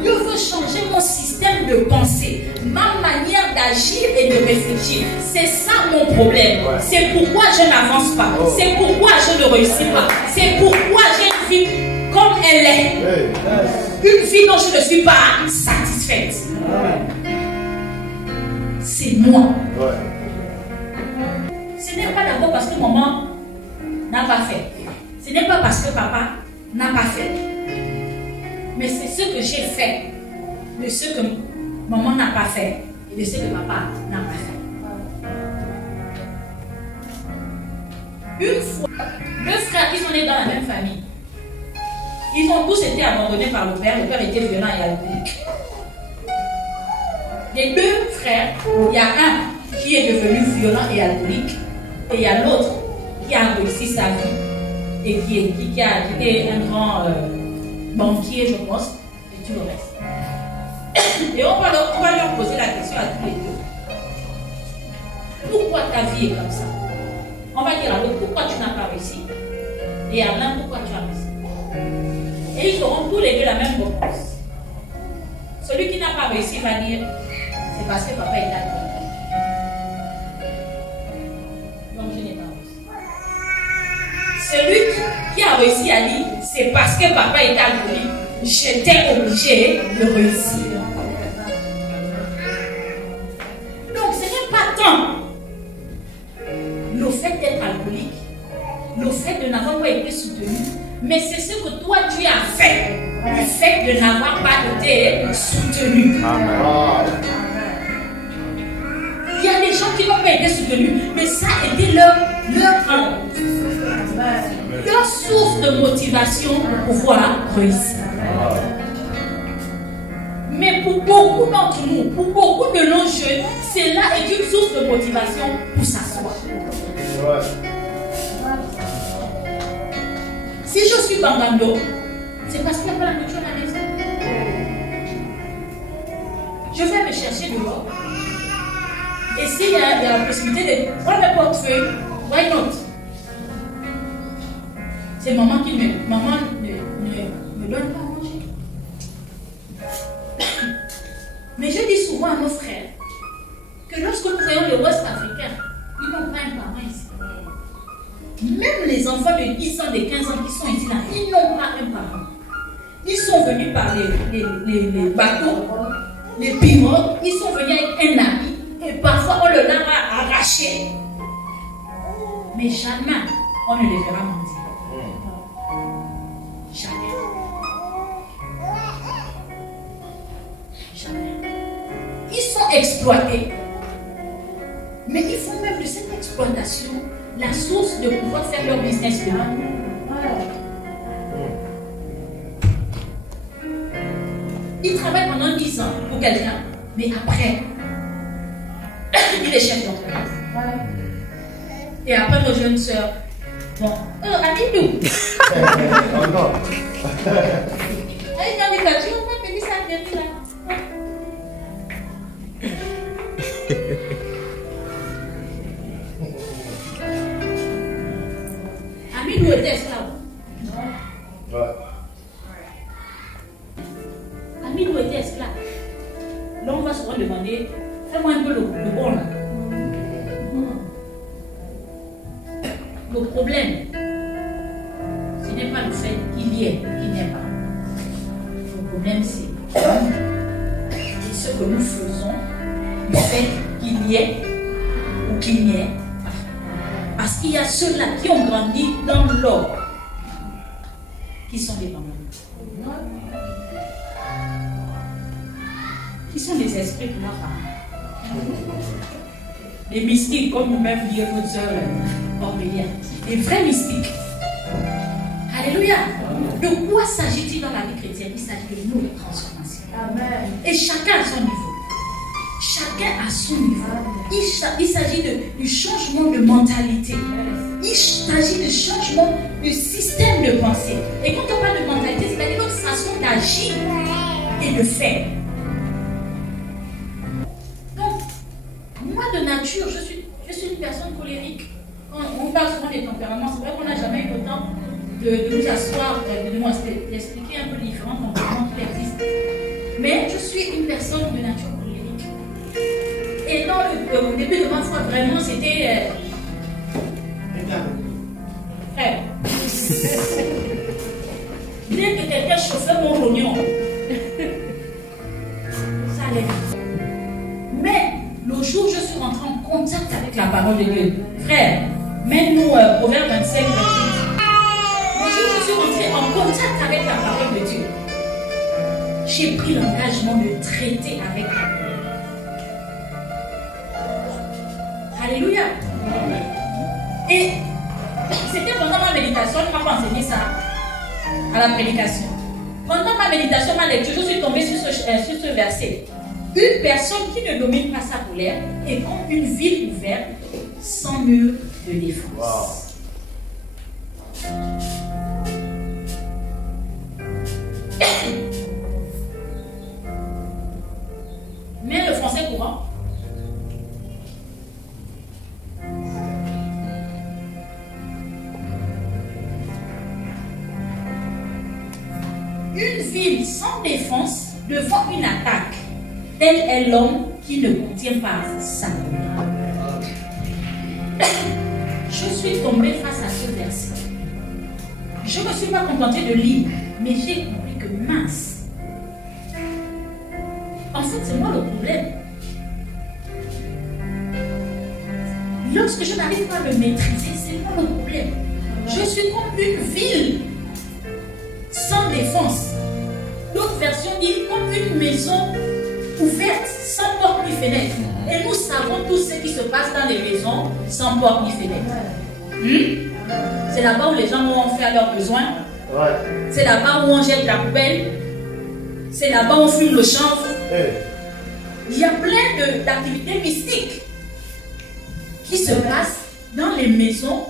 Dieu veut changer mon système de pensée, ma manière d'agir et de réfléchir. C'est ça mon problème. Ouais. C'est pourquoi je n'avance pas. Oh. C'est pourquoi je ne réussis pas. C'est pourquoi j'ai une vie comme elle est. Hey. Une vie dont je ne suis pas satisfaite. C'est moi. Ouais. Ce n'est pas d'abord parce que maman n'a pas fait. Ce n'est pas parce que papa n'a pas fait. Mais c'est ce que j'ai fait de ce que maman n'a pas fait et de ce que papa n'a pas fait. Une fois, deux frères qui sont nés dans la même famille, ils ont tous été abandonnés par le père. Le père était violent et alcoolique. Les deux frères, il y a un qui est devenu violent et alcoolique et il y a l'autre qui a réussi sa vie et qui a été un grand banquier, je pense, et tout le reste. Et on va leur poser la question à tous les deux. Pourquoi ta vie est comme ça? On va dire à l'autre, pourquoi tu n'as pas réussi? Et à l'un, pourquoi tu as réussi? Et ils auront tous les deux la même réponse. Celui qui n'a pas réussi va dire, c'est parce que papa est alcoolique. Donc je n'ai pas réussi. Celui qui a réussi à dire, c'est parce que papa est alcoolique, j'étais obligé de réussir. Donc ce n'est pas tant le fait d'être alcoolique, le fait de n'avoir pas été soutenu, mais c'est ce que toi tu as fait, le fait de n'avoir pas été soutenu. Amen. Il y a des gens qui n'ont pas été soutenus, mais ça a été leur source de motivation pour pouvoir réussir. Mais pour beaucoup d'entre nous, pour beaucoup de nos jeunes, cela est une source de motivation pour s'asseoir. Ouais. Si je suis bangando, c'est parce qu'il n'y a pas la nourriture à la maison. Je vais me chercher dehors. Et s'il y a la possibilité de prendre le portefeuille, why not? C'est maman qui me donne pas à manger. Mais je dis souvent à nos frères que lorsque nous voyons les Ouest africains, ils n'ont pas un parent ici. Même les enfants de 10 ans, de 15 ans qui sont ici là, ils n'ont pas un parent. Ils sont venus par les bateaux, les pirogues, ils sont venus avec un habit et parfois on le leur a arraché. Mais jamais on ne les verra mentir. Jamais. Jamais. Ils sont exploités. Mais ils font même de cette exploitation la source de pouvoir faire leur business demain. Ils travaillent pendant 10 ans pour quelqu'un, mais après, il est chef d'entreprise. Et après, nos jeunes sœurs, bon, Amidou. Allez, dans les voitures, on va venir ça, venir là. Amidou était esclave. Amidou était esclave. Là, on va souvent demander, fais-moi un peu le bon là. Le problème, ce n'est pas le fait qu'il y ait, qu'il n'y ait pas. Le problème, c'est ce que nous faisons, le fait qu'il y ait ou qu'il n'y ait pas. Parce qu'il y a ceux-là qui ont grandi dans l'ordre, qui sont des mamans. Qui sont des esprits de la femme. Les mystiques, comme nous-mêmes dit notre sœur Aurélia. Les vrais mystiques. Alléluia. De quoi s'agit-il dans la vie chrétienne? Il s'agit de nous, de transformation. Amen. Et chacun à son niveau. Chacun à son niveau. Il s'agit du changement de mentalité. Il s'agit de changement de système de pensée. Et quand on parle de mentalité, c'est-à-dire notre façon d'agir et de faire. Moi, de nature, je suis une personne colérique. Quand on parle souvent des tempéraments, c'est vrai qu'on n'a jamais eu le temps de nous asseoir, d'expliquer un peu les différents tempéraments qui existent. Mais je suis une personne de nature colérique. Et au début de ma foi, vraiment, c'était... frère. Dès que quelqu'un chauffait mon rognon, ça allait vite. Mais le jour où je suis rentrée en contact avec la parole de Dieu, frère, même nous, Proverbe 25, 28, le jour où je suis rentrée en contact avec la parole de Dieu, j'ai pris l'engagement de traiter avec la colère. Alléluia. Et c'était pendant ma méditation, je ne m'a pas enseigné ça à la prédication. Pendant ma méditation, ma lecture, je suis tombée sur ce verset. Une personne qui ne domine pas sa colère est comme une ville ouverte sans mur de défense. Wow. Mais le français courant. Une ville sans défense devant une attaque. Tel est l'homme qui ne contient pas sa colère. Je suis tombée face à ce verset. Je ne me suis pas contentée de lire, mais j'ai compris que mince. En fait, c'est moi le problème. Lorsque je n'arrive pas à me maîtriser, c'est moi le problème. Je suis comme une ville sans défense. L'autre version dit comme une maison ouverte, sans porte ni fenêtre. Et nous savons tout ce qui se passe dans les maisons sans porte ni fenêtre. C'est là-bas où les gens vont faire leurs besoins. C'est là-bas où on jette la poubelle. C'est là-bas où on fume le chanvre. Il y a plein d'activités mystiques qui se passent dans les maisons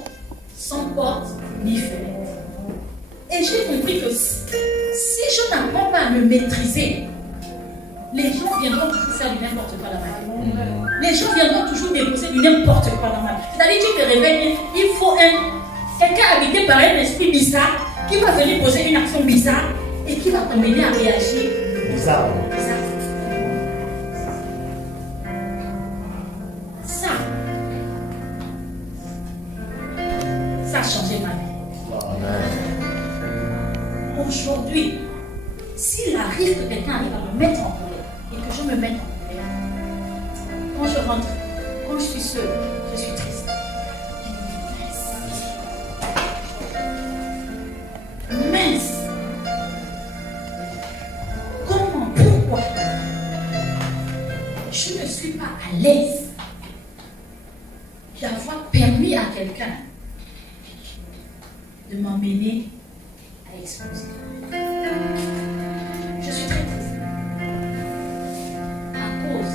sans porte ni fenêtre. Et j'ai compris que si je n'apprends pas à me maîtriser, les gens viendront toujours faire du n'importe quoi dans ma vie. Les gens viendront toujours déposer du n'importe quoi dans ma vie. C'est-à-dire que tu te réveilles, il faut quelqu'un habité par un esprit bizarre qui va venir poser une action bizarre et qui va t'emmener à réagir bizarre. Ça a changé ma vie. Aujourd'hui, s'il arrive que quelqu'un arrive à me mettre en colère et que je me mette en colère, quand je rentre, quand je suis seule, je suis triste. Mince. Comment, pourquoi je ne suis pas à l'aise d'avoir permis à quelqu'un de m'emmener à exploser. Je suis très triste à cause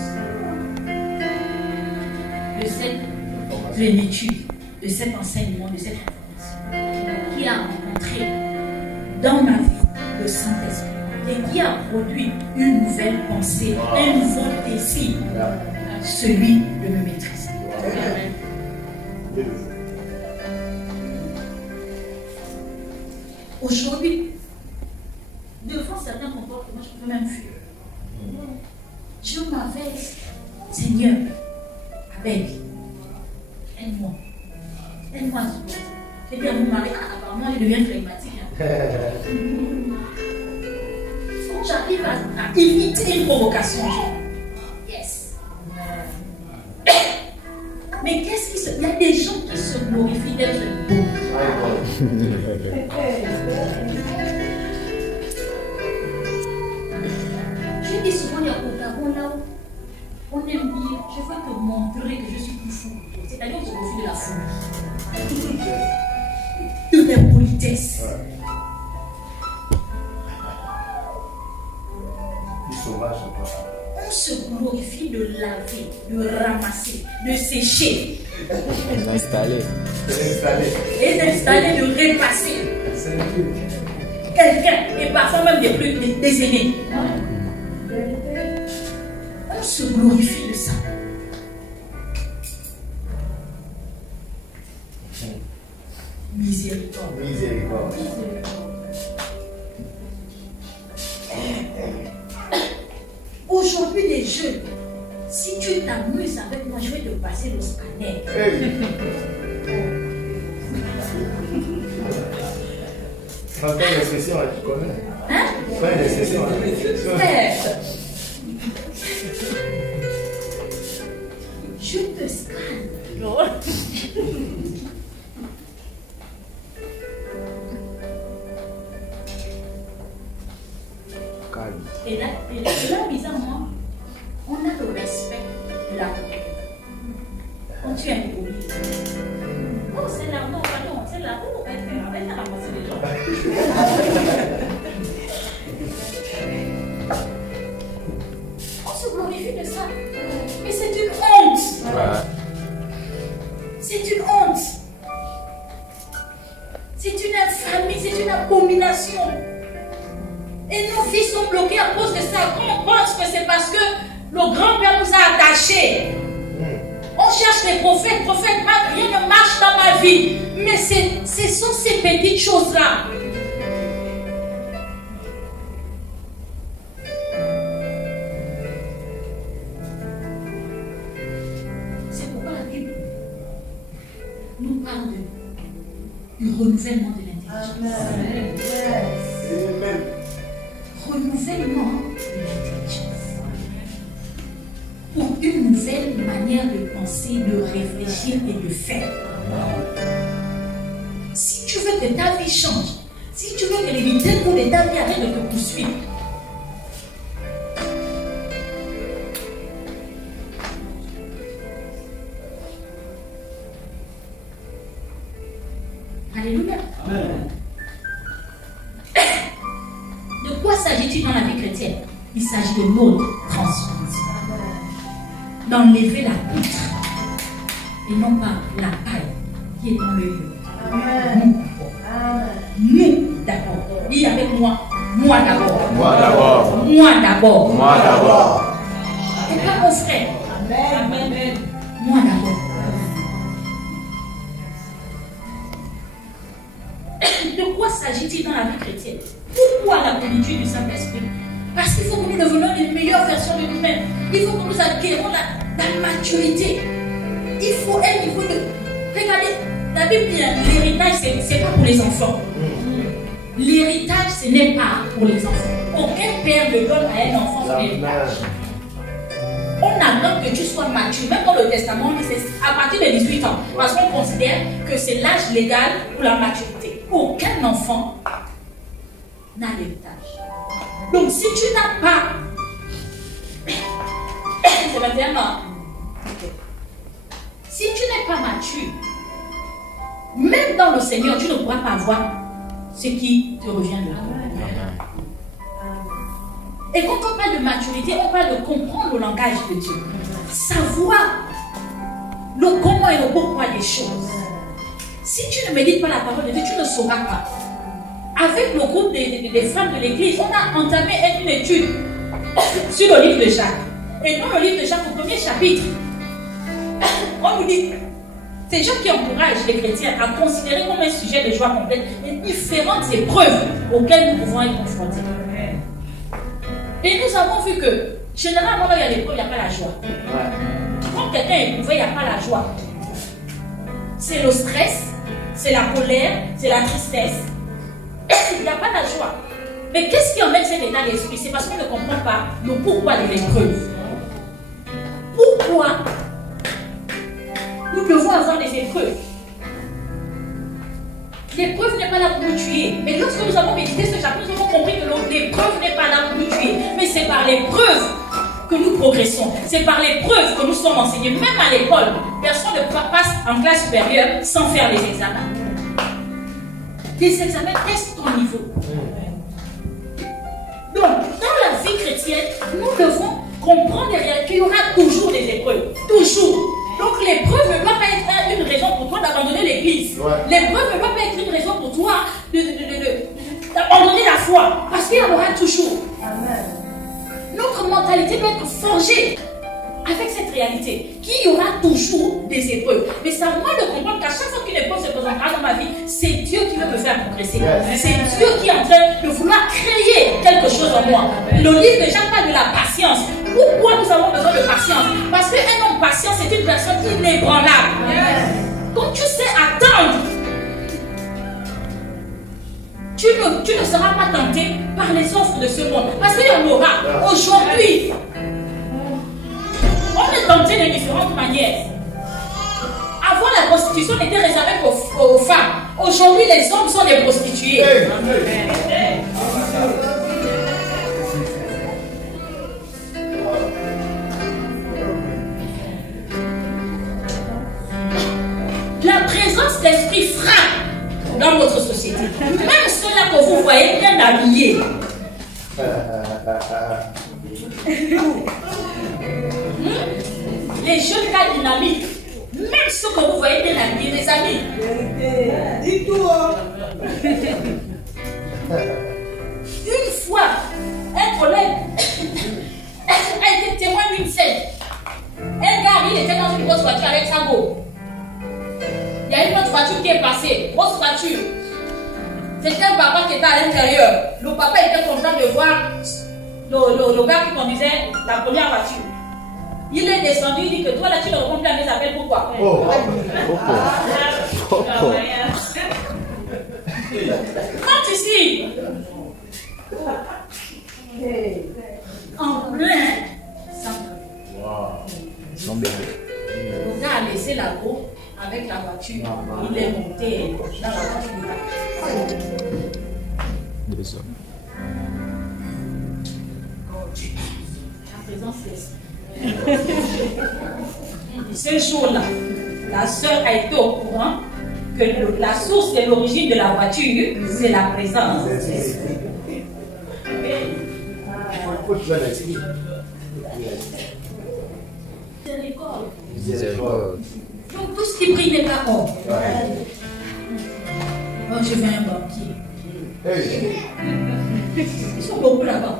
de cette plénitude, de cet enseignement, de cette information qui a rencontré dans ma vie le Saint-Esprit et qui a produit une nouvelle pensée, un nouveau désir, celui de me maîtriser. Aujourd'hui, devant certains comportements, je peux même fuir. Dieu m'avait, Seigneur, Abel, aide-moi. Aide-moi à ce moment. J'ai dit à mon mari, apparemment, il devient flegmatique. Quand j'arrive à éviter une provocation, yes. Mais qu'est-ce qui se... Il y a des gens qui se glorifient d'être beaux. Je dis souvent, il y a au Gabon là-haut, on aime dire, je veux te montrer que je suis plus fou. C'est-à-dire qu'on se refuse de la folie. De l'impolitesse. On se glorifie de laver, de ramasser, de sécher. D'installer. Et d'installer, de repasser. Quelqu'un, et parfois même des aînés. On se glorifie de ça. Miséricorde. Aujourd'hui, les jeunes, si tu t'amuses avec moi, je vais te passer le scanner. Quand il y a une session, tu connais. Hein? Quand il y a une session, je te scanne. Et là, bizarrement, on a le respect de la communauté. Quand tu es un police, oh, c'est là, non, pardon, c'est là, oh, elle a ramassé les gens. On se glorifie de ça. Mais c'est une honte. Ouais. C'est une honte. C'est une infamie, c'est une abomination. Et nos vies sont bloquées à cause de ça. On pense que c'est parce que le grand-père nous a attachés. On cherche les prophètes. Prophète, rien ne marche dans ma vie. Mais ce sont ces petites choses-là. C'est pourquoi la Bible nous parle du renouvellement de l'intelligence. Renouvellement de l'intelligence. Pour une nouvelle manière de penser, de réfléchir et de faire. Si tu veux que ta vie change, si tu veux que les vitesses de ta vie arrêtent de te poursuivre, alléluia. Amen. De quoi s'agit-il dans la vie chrétienne? Il s'agit de notre transformation. D'enlever la poutre et non pas la paille qui est dans le lieu. Nous d'abord. Dis avec moi. Moi d'abord. Moi d'abord. Moi d'abord. Moi d'abord. Et pas mon frère. Amen. Moi d'abord. De quoi s'agit-il dans la vie chrétienne? Pourquoi la plénitude du Saint-Esprit? Parce qu'il faut que nous devenions une meilleure version de nous-mêmes. Il faut que nous acquérions la maturité. Il faut un niveau de... Regardez, la Bible dit l'héritage, ce n'est pas pour les enfants. L'héritage, ce n'est pas pour les enfants. Aucun père ne donne à un enfant son héritage. On attend que tu sois mature. Même dans le Testament, c'est à partir de 18 ans. Parce qu'on considère que c'est l'âge légal pour la maturité. Aucun enfant n'a l'héritage. Donc si tu n'as pas... C'est 21 ans. Si tu n'es pas mature, même dans le Seigneur, tu ne pourras pas voir ce qui te revient de là. Et quand on parle de maturité, on parle de comprendre le langage de Dieu. Savoir le comment et le pourquoi des choses. Si tu ne médites pas la parole de Dieu, tu ne sauras pas. Avec le groupe des femmes de l'église, on a entamé une étude sur le livre de Jacques. Et dans le livre de Jacques, au premier chapitre, on nous dit, c'est Jacques qui encourage les chrétiens à considérer comme un sujet de joie complète les différentes épreuves auxquelles nous pouvons être confrontés. Et nous avons vu que, généralement, là, il y a l'épreuve, il n'y a pas la joie. Quand quelqu'un est éprouvé, il n'y a pas la joie. C'est le stress, c'est la colère, c'est la tristesse. Il n'y a pas la joie. Mais qu'est-ce qui emmène cet état d'esprit? C'est parce qu'on ne comprend pas le pourquoi de l'épreuve. Pourquoi nous devons avoir des épreuves? L'épreuve n'est pas là pour nous tuer. Mais lorsque nous avons médité ce chapitre, nous avons compris que l'épreuve n'est pas là pour nous tuer. Mais c'est par l'épreuve que nous progressons. C'est par l'épreuve que nous sommes enseignés. Même à l'école, personne ne passe en classe supérieure sans faire les examens. Les examens testent ton niveau. Donc, dans la vie chrétienne, nous devons comprendre qu'il y aura toujours des épreuves. Toujours. Donc, l'épreuve ne doit pas être une raison pour toi d'abandonner l'église. L'épreuve ne doit pas être une raison pour toi d'abandonner la foi. Parce qu'il y en aura toujours. Amen. Notre mentalité doit être forgée avec cette réalité, qu'il y aura toujours des épreuves. Mais c'est à moi de comprendre qu'à chaque fois qu'une épreuve se présentera dans ma vie, c'est Dieu qui veut me faire progresser. C'est Dieu qui est en train de vouloir créer quelque chose en moi. Le livre de Jacques parle de la patience. Pourquoi nous avons besoin de patience? Parce qu'un homme patient, c'est une personne inébranlable. Quand tu sais attendre, tu ne seras pas tenté par les offres de ce monde. Parce qu'il y en aura. Aujourd'hui, on est tenté de différentes manières. Avant, la prostitution était réservée aux femmes. Aujourd'hui, les hommes sont des prostituées. La présence d'esprit frappe dans votre société. Même ceux-là que vous voyez bien habillés. Les jeunes cas dynamiques, même ceux que vous voyez bien habillés, les amis. Dis tout. Une fois, un collègue a été témoin d'une scène. Un gars, il était dans une grosse voiture avec sa go. Il y a une autre voiture qui est passée, grosse voiture. C'était un papa qui était à l'intérieur. Le papa était content de voir le gars qui conduisait la première voiture. Il est descendu, il dit que toi là tu ne réponds plus à mes appels, pourquoi? Quand ici, en plein centre, le gars a laissé la go avec la voiture, il est monté dans la voiture. Deux hommes. La présence d'esprit. Ce jour-là, la sœur a été au courant que la source et l'origine de la voiture, c'est la présence d'esprit. Miséricorde. Donc tout ce qui brille n'est pas or. Oh, je veux un banquier. Ils sont beaucoup là-bas.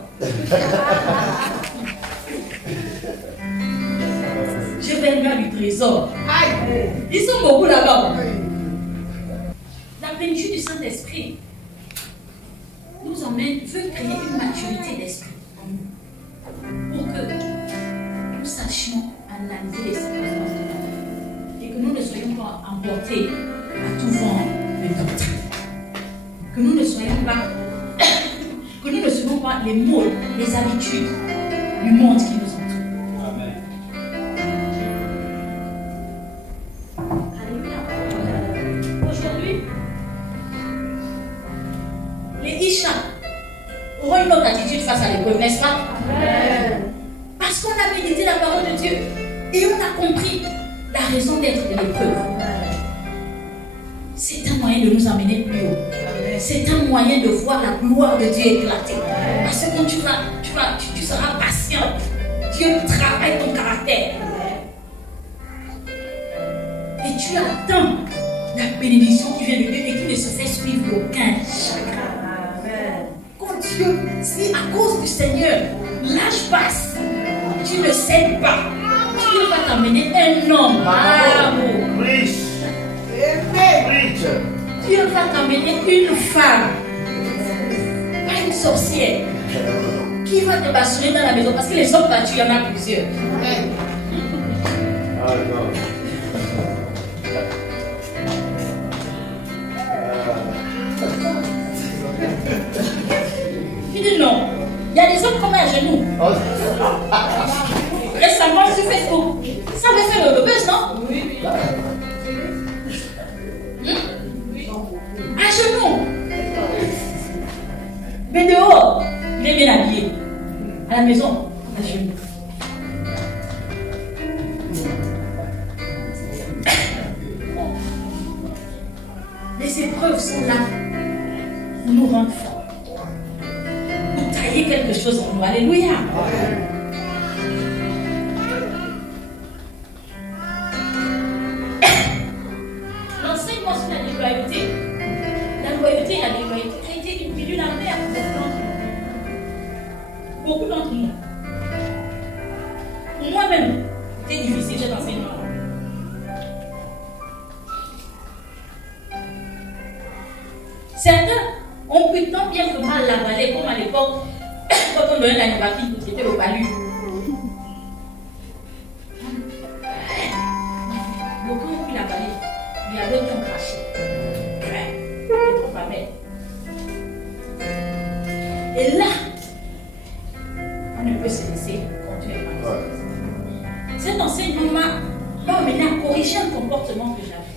Je vais un gars du trésor. Ils sont beaucoup là-bas. La plénitude du Saint-Esprit nous emmène, veut créer une maturité d'esprit pour que nous sachions analyser les circonstances de la vie et que nous ne soyons pas emportés à tout vent de doctrine. Que nous ne soyons pas les mots, les habitudes du monde qui nous entoure. Amen. Aujourd'hui, les Isha auront une autre attitude face à l'épreuve, n'est-ce pas? Parce qu'on a médité la parole de Dieu et on a compris la a raison d'être de l'épreuve. C'est un moyen de nous amener plus haut. C'est un moyen de voir la gloire de Dieu éclater. Parce que quand tu seras patient, Dieu travaille ton caractère. Et tu attends la bénédiction qui vient de Dieu et qui ne se fait suivre d'aucun chagrin. Quand Dieu, si à cause du Seigneur, l'âge passe, tu ne cèdes pas, Dieu va t'amener un homme. Bravo. Dieu va t'amener une femme, pas une sorcière, qui va te bastonner dans la maison. Parce que les hommes battus, il y en a plusieurs. Tu dis non. Il y a des hommes comme à genoux. Récemment sur Facebook. Ça va faire le buzz, non? Oui. À genoux. Mais dehors, il est bien habillé. À la maison, à genoux. Les épreuves sont là pour nous rendre forts. Pour tailler quelque chose en nous. Alléluia. L'enseignement sur la déloyauté et la déloyauté a été une pilule amère pour beaucoup d'entre nous. Pour moi-même, c'était difficile cet enseignement. Certains ont pu tant bien que mal l'avaler, comme à l'époque, quand on donnait la Nouvaki pour traiter le palu. Beaucoup ont pu l'avaler, mais il y a d'autres qui ont craché. C'est trop pas belle. Et là, on ne peut se laisser conduire par ça. Cet enseignement m'a amené à corriger un comportement que j'avais.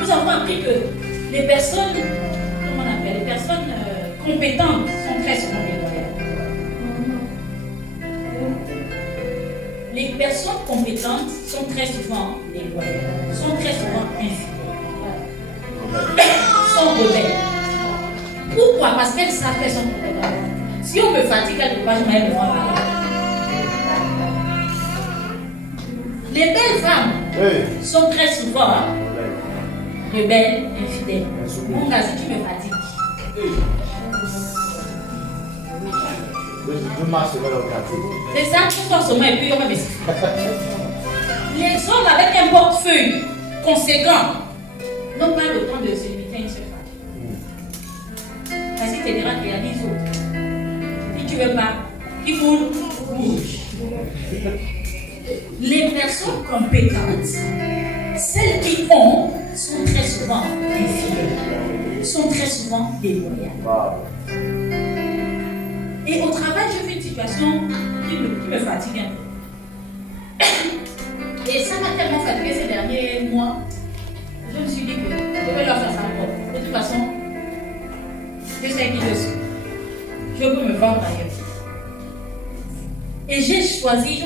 Nous avons appris que les personnes, comment on appelle, les personnes compétentes sont très souvent déloyales. Les personnes compétentes sont très souvent déloyales, sont très souvent infidèles, sont rebelles. Pourquoi? Parce qu'elles savent qu'elles sont compétentes. Si on me fatigue quelque part, je m'aime le voir. Les belles femmes sont très souvent rebelles, infidèles. Mon gars, si tu me fatigues. C'est ça, tout ton sommeil, et puis on va me dire. Les hommes avec un portefeuille conséquent n'ont pas le temps de se limiter à une seule femme. Parce qu'il te dira qu'il y a 10 autres. Si tu ne veux pas, il faut bouge. Les personnes compétentes, celles qui ont, sont très souvent infidèles, sont très souvent déloyales. Et au travail, j'ai vu une situation qui me fatigue un peu. Et ça m'a tellement fatigué ces derniers mois. Je me suis dit que je vais leur faire ça encore. De toute façon, je sais qui je suis. Je peux me vendre ailleurs. Et je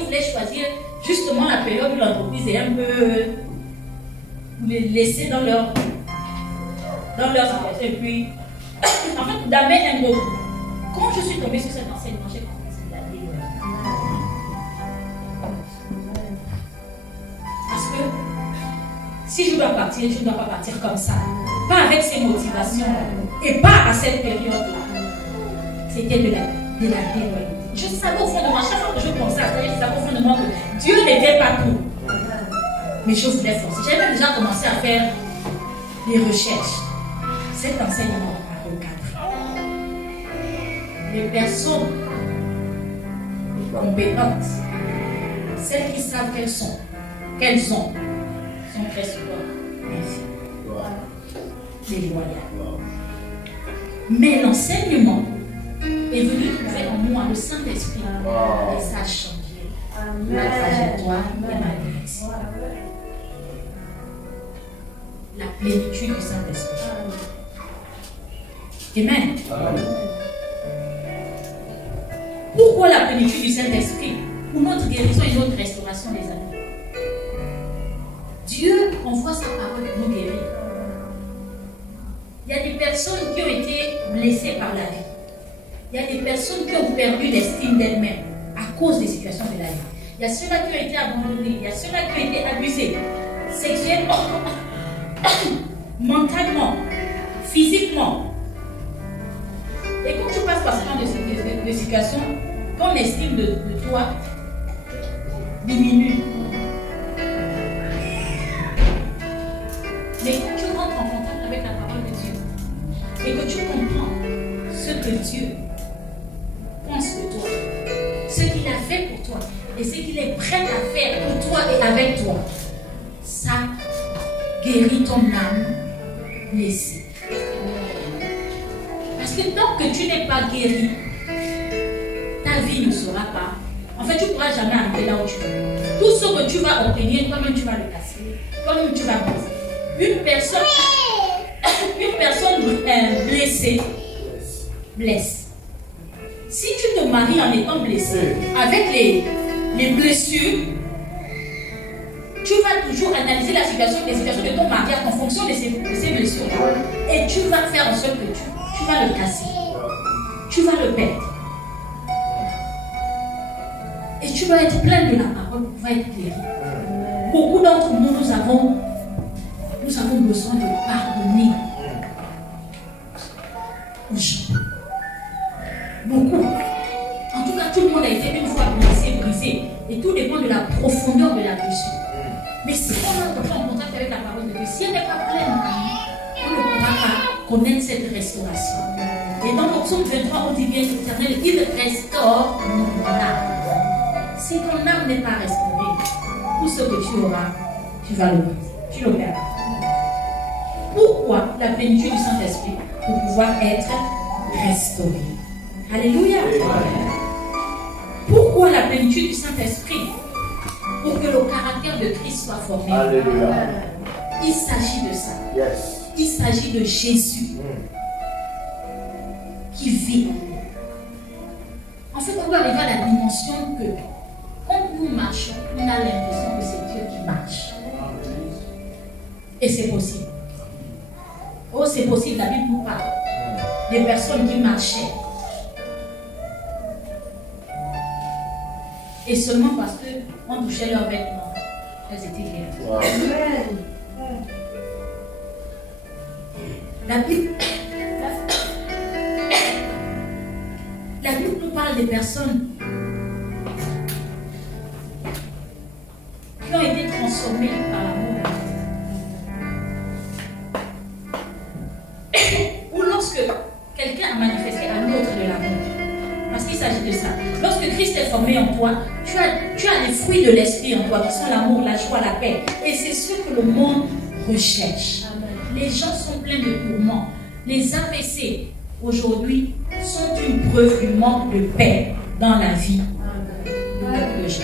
voulais choisir justement la période où l'entreprise est un peu laissée dans leur situation. Et puis, en fait, d'amener un gros. Quand je suis tombée sur cet enseignement, j'ai commencé à la lire. Parce que si je dois partir, je ne dois pas partir comme ça. Pas avec ces motivations. Et pas à cette période-là. C'était de la déloyauté. Je savais au fond de moi, chaque fois que je pensais à ça, je savais au fond de moi que Dieu n'était pas tout. Mais je voulais forcer. J'avais même déjà commencé à faire des recherches. Cet enseignement a recadré. Les personnes compétentes, celles qui savent qu'elles ont, sont très souvent déloyales. Mais l'enseignement est venu trouver en moi le Saint-Esprit et ça a changé ma trajectoire et ma direction. La plénitude du Saint-Esprit. Amen. Pourquoi la plénitude du Saint-Esprit? Pour notre guérison et notre restauration, les amis. envoie sa parole pour nous guérir. Il y a des personnes qui ont été blessées par la vie. Il y a des personnes qui ont perdu l'estime d'elles-mêmes à cause des situations de la vie. Il y a ceux-là qui ont été abandonnés. Il y a ceux-là qui ont été abusés sexuellement, mentalement, physiquement. Et quand tu passes par ce genre de situation, ton estime de toi diminue. Mais quand tu rentres en contact avec la parole de Dieu et que tu comprends ce que Dieu pense de toi, ce qu'il a fait pour toi et ce qu'il est prêt à faire pour toi et avec toi, ça guérit ton âme blessée. Parce que tant que tu n'es pas guéri, ta vie ne sera pas. En fait, tu ne pourras jamais arriver là où tu veux. Tout ce que tu vas obtenir, toi-même tu vas le casser, toi-même tu vas briser. Une personne blessée blesse. Si tu te maries en étant blessé, avec les blessures, tu vas toujours analyser les situations de ton mariage en fonction de ces blessures. Et tu vas faire en sorte que tu vas le casser. Tu vas le perdre. Et tu vas être plein de la parole pour pouvoir être guéri. Beaucoup d'entre nous, nous avons besoin de pardonner aux gens. Beaucoup. En tout cas, tout le monde a été une fois blessé, brisé. Et tout dépend de la profondeur de la blessure. Mais si on entre en contact avec la parole de Dieu, si elle n'est pas pleine, on ne pourra pas connaître cette restauration. Et dans le psaume 23, on dit bien l'Éternel, il restaure mon âme. Si ton âme n'est pas restaurée, tout ce que tu auras, tu vas le briser. Tu le perdras. Pourquoi la plénitude du Saint-Esprit? Pour pouvoir être restauré. Alléluia. Pourquoi la plénitude du Saint-Esprit? Pour que le caractère de Christ soit formé. Alléluia. Il s'agit de ça. Yes. Il s'agit de Jésus qui vit. En fait, on doit arriver à la dimension que quand nous marchons, on a l'impression que c'est Dieu qui marche. Et c'est possible. Oh, c'est possible, la Bible nous parle des personnes qui marchaient. Et seulement parce qu'on touchait leurs vêtements, elles étaient guéries. Wow. La Bible nous parle des personnes qui ont été transformées par l'amour. Ou lorsque quelqu'un a manifesté à l'autre de l'amour. Parce qu'il s'agit de ça. Lorsque Christ est formé en toi, tu as les fruits de l'esprit en toi, qui sont l'amour, la joie, la paix. Et c'est ce que le monde recherche. Les gens sont pleins de tourments. Les AVC, aujourd'hui, sont une preuve du manque de paix dans la vie de gens.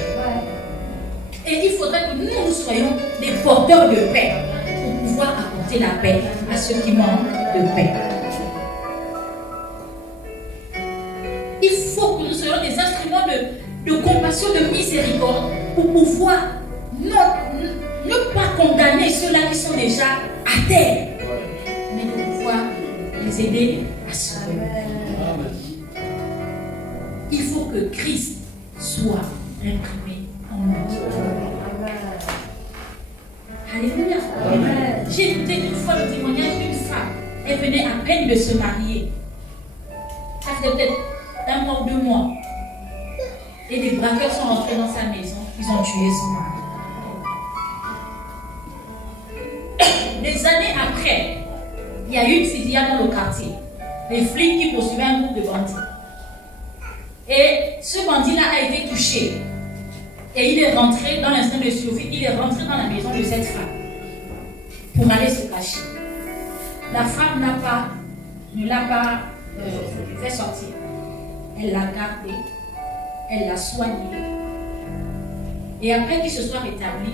Et il faudrait que nous soyons des porteurs de paix pour pouvoir apporter la paix à ceux qui manquent de paix. Il faut que nous soyons des instruments de compassion, de miséricorde pour pouvoir ne pas condamner ceux-là qui sont déjà à terre, mais de pouvoir les aider à se lever. Il faut que Christ soit imprimé en nous. Alléluia. J'ai écouté une fois le témoignage d'une femme. Elle venait à peine de se marier. Ça faisait peut-être 1 mois ou 2 mois. Et des braqueurs sont rentrés dans sa maison. Ils ont tué son mari. Des années après, il y a eu une fusillade dans le quartier. Les flics qui poursuivaient un groupe de bandits. Et ce bandit-là a été touché. Et il est rentré dans l'instinct de survie. Il est rentré dans la maison de cette femme pour aller se cacher. La femme ne l'a pas fait sortir. Elle l'a gardé. Elle l'a soigné. Et après qu'il se soit rétabli,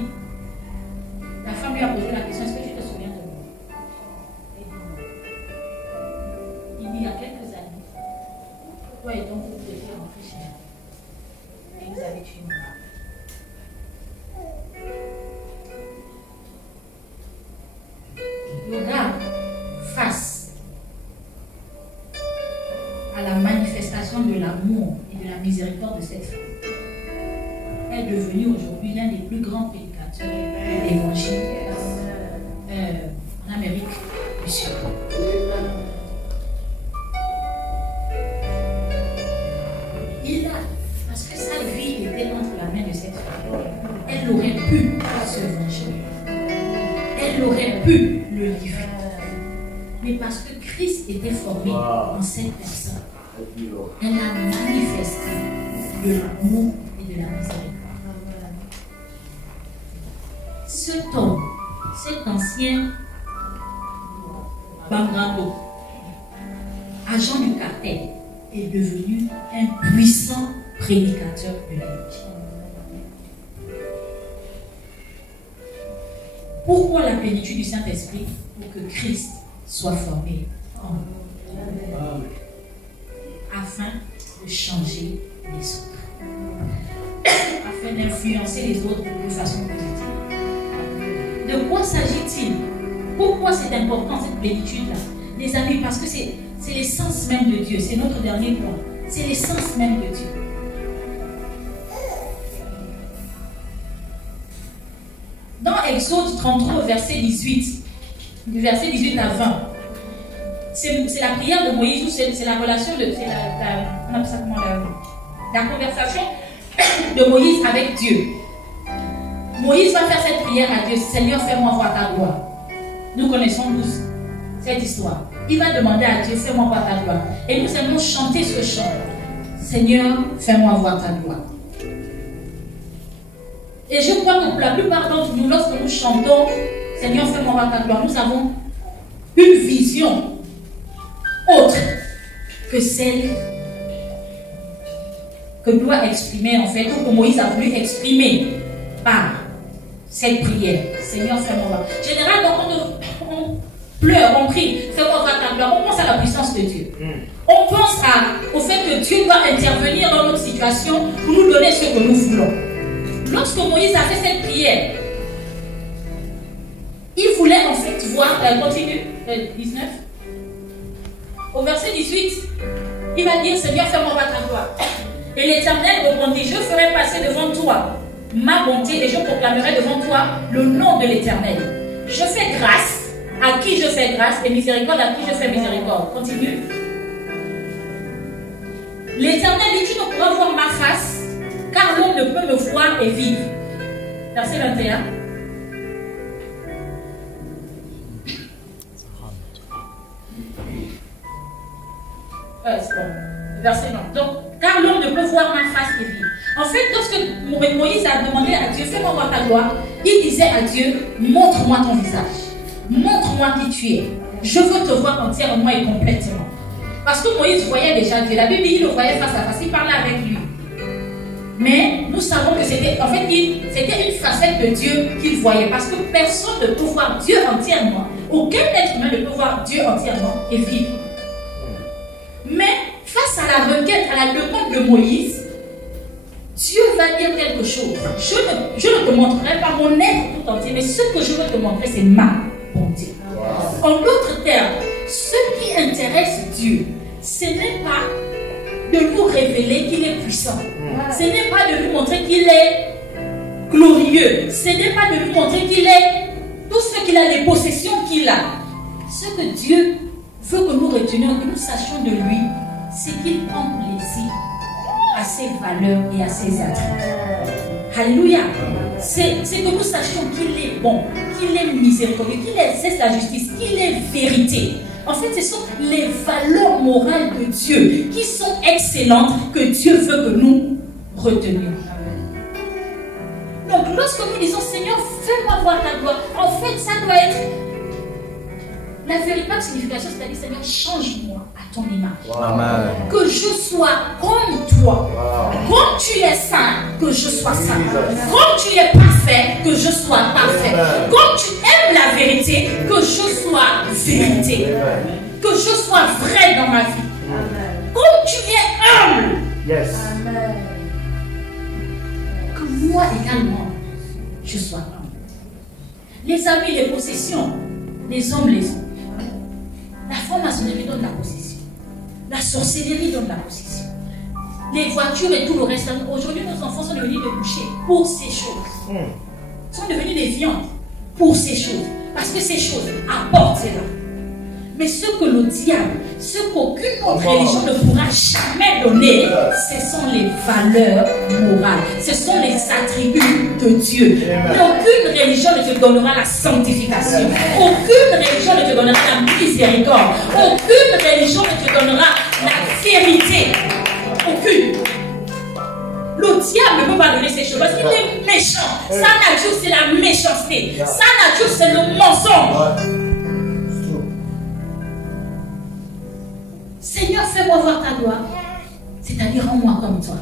la femme lui a posé la question: est-ce que tu te souviens de moi? Il dit: il y a quelques années, toi et ton couple étiez rentrés chez nous. Et vous avez tué mon mari. l'amour et de la miséricorde de cette femme est devenu aujourd'hui l'un des plus grands prédicateurs de l'évangile en Amérique du Sud. Parce que sa vie était entre la main de cette femme, elle aurait pu se venger. Elle aurait pu le livrer. Mais parce que Christ était formé en cette personne, elle a manifesté de l'amour et de la miséricorde. Cet homme, cet ancien Bangrando, agent du cartel, est devenu un puissant prédicateur de l'évangile. Pourquoi la plénitude du Saint-Esprit? Pour que Christ soit formé en nous, afin de changer les autres, afin d'influencer les autres de façon positive. De quoi s'agit-il? Pourquoi c'est important cette plénitude-là? Les amis, parce que c'est l'essence même de Dieu. C'est notre dernier point. C'est l'essence même de Dieu. Dans Exode 33, verset 18, du verset 18 à 20, c'est la prière de Moïse, ou c'est la relation, on appelle ça comment, la conversation de Moïse avec Dieu. Moïse va faire cette prière à Dieu: Seigneur, fais-moi voir ta gloire. Nous connaissons tous cette histoire. Il va demander à Dieu: fais-moi voir ta gloire. Et nous allons chanter ce chant: Seigneur, fais-moi voir ta gloire. Et je crois que pour la plupart d'entre nous, lorsque nous chantons Seigneur, fais-moi voir ta gloire, nous avons une vision autre que celle que doit exprimer, en fait, ou que Moïse a voulu exprimer par cette prière: Seigneur, fais-moi voir. Généralement, quand on pleure, on crie, fais-moi voir ta gloire, on pense à la puissance de Dieu. On pense au fait que Dieu doit intervenir dans notre situation pour nous donner ce que nous voulons. Lorsque Moïse a fait cette prière, il voulait en fait voir, continue, 19, au verset 18, il va dire: Seigneur, fais-moi voir ta gloire. Et l'Éternel répondit: je ferai passer devant toi ma bonté et je proclamerai devant toi le nom de l'Éternel. Je fais grâce à qui je fais grâce et miséricorde à qui je fais miséricorde. Continue. L'Éternel dit: tu ne pourras voir ma face, car l'homme ne peut me voir et vivre. Verset 21. C'est bon. Verset 9. Donc, car l'homme ne peut voir ma face et vivre. En fait, lorsque Moïse a demandé à Dieu: fais-moi voir ta gloire, il disait à Dieu: montre-moi ton visage. Montre-moi qui tu es. Je veux te voir entièrement et complètement. Parce que Moïse voyait déjà Dieu. La Bible dit qu'il le voyait face à face, il parlait avec lui. Mais nous savons que c'était une facette de Dieu qu'il voyait. Parce que personne ne peut voir Dieu entièrement. Aucun être humain ne peut voir Dieu entièrement et vivre. Mais face à la requête, à la demande de Moïse, Dieu va dire quelque chose. Je ne te montrerai pas mon être tout entier, mais ce que je veux te montrer, c'est ma bonté. En d'autres termes, ce qui intéresse Dieu, ce n'est pas de nous révéler qu'il est puissant. Ce n'est pas de nous montrer qu'il est glorieux. Ce n'est pas de nous montrer qu'il est tout ce qu'il a, les possessions qu'il a. Ce que Dieu veut que nous retenions, que nous sachions de lui, c'est qu'il prend plaisir à ses valeurs et à ses attributs. Alléluia. C'est que nous sachions qu'il est bon, qu'il est miséricordieux, qu'il exerce la justice, qu'il est vérité. En fait, ce sont les valeurs morales de Dieu qui sont excellentes, que Dieu veut que nous retenions. Donc, lorsque nous disons: Seigneur, fais-moi voir ta gloire, en fait, ça doit être la véritable signification, c'est-à-dire: Seigneur, change-moi à ton image. Amen. Que je sois comme toi. Comme tu es saint, que je sois saint. Comme tu es parfait, que je sois parfait. Comme tu aimes la vérité, que je sois vérité. Que je sois vrai dans ma vie. Comme tu es humble. Que moi également, je sois humble. Les amis, les possessions, les hommes les ont. La franc-maçonnerie donne la possession. La sorcellerie donne la possession. les voitures et tout le reste. Aujourd'hui, nos enfants sont devenus des bouchers pour ces choses. Ils sont devenus des viandes pour ces choses. Parce que ces choses apportent cela. Mais ce que le diable, ce qu'aucune autre religion ne pourra jamais donner, ce sont les valeurs morales. Ce sont les attributs de Dieu. Aucune religion ne te donnera la sanctification. Aucune religion ne te donnera la miséricorde. Aucune religion ne te donnera la vérité. Aucune. Le diable ne peut pas donner ces choses parce qu'il est méchant. Sa nature, c'est la méchanceté. Sa nature, c'est le mensonge. Seigneur, fais-moi voir ta gloire. C'est-à-dire, rends-moi comme toi.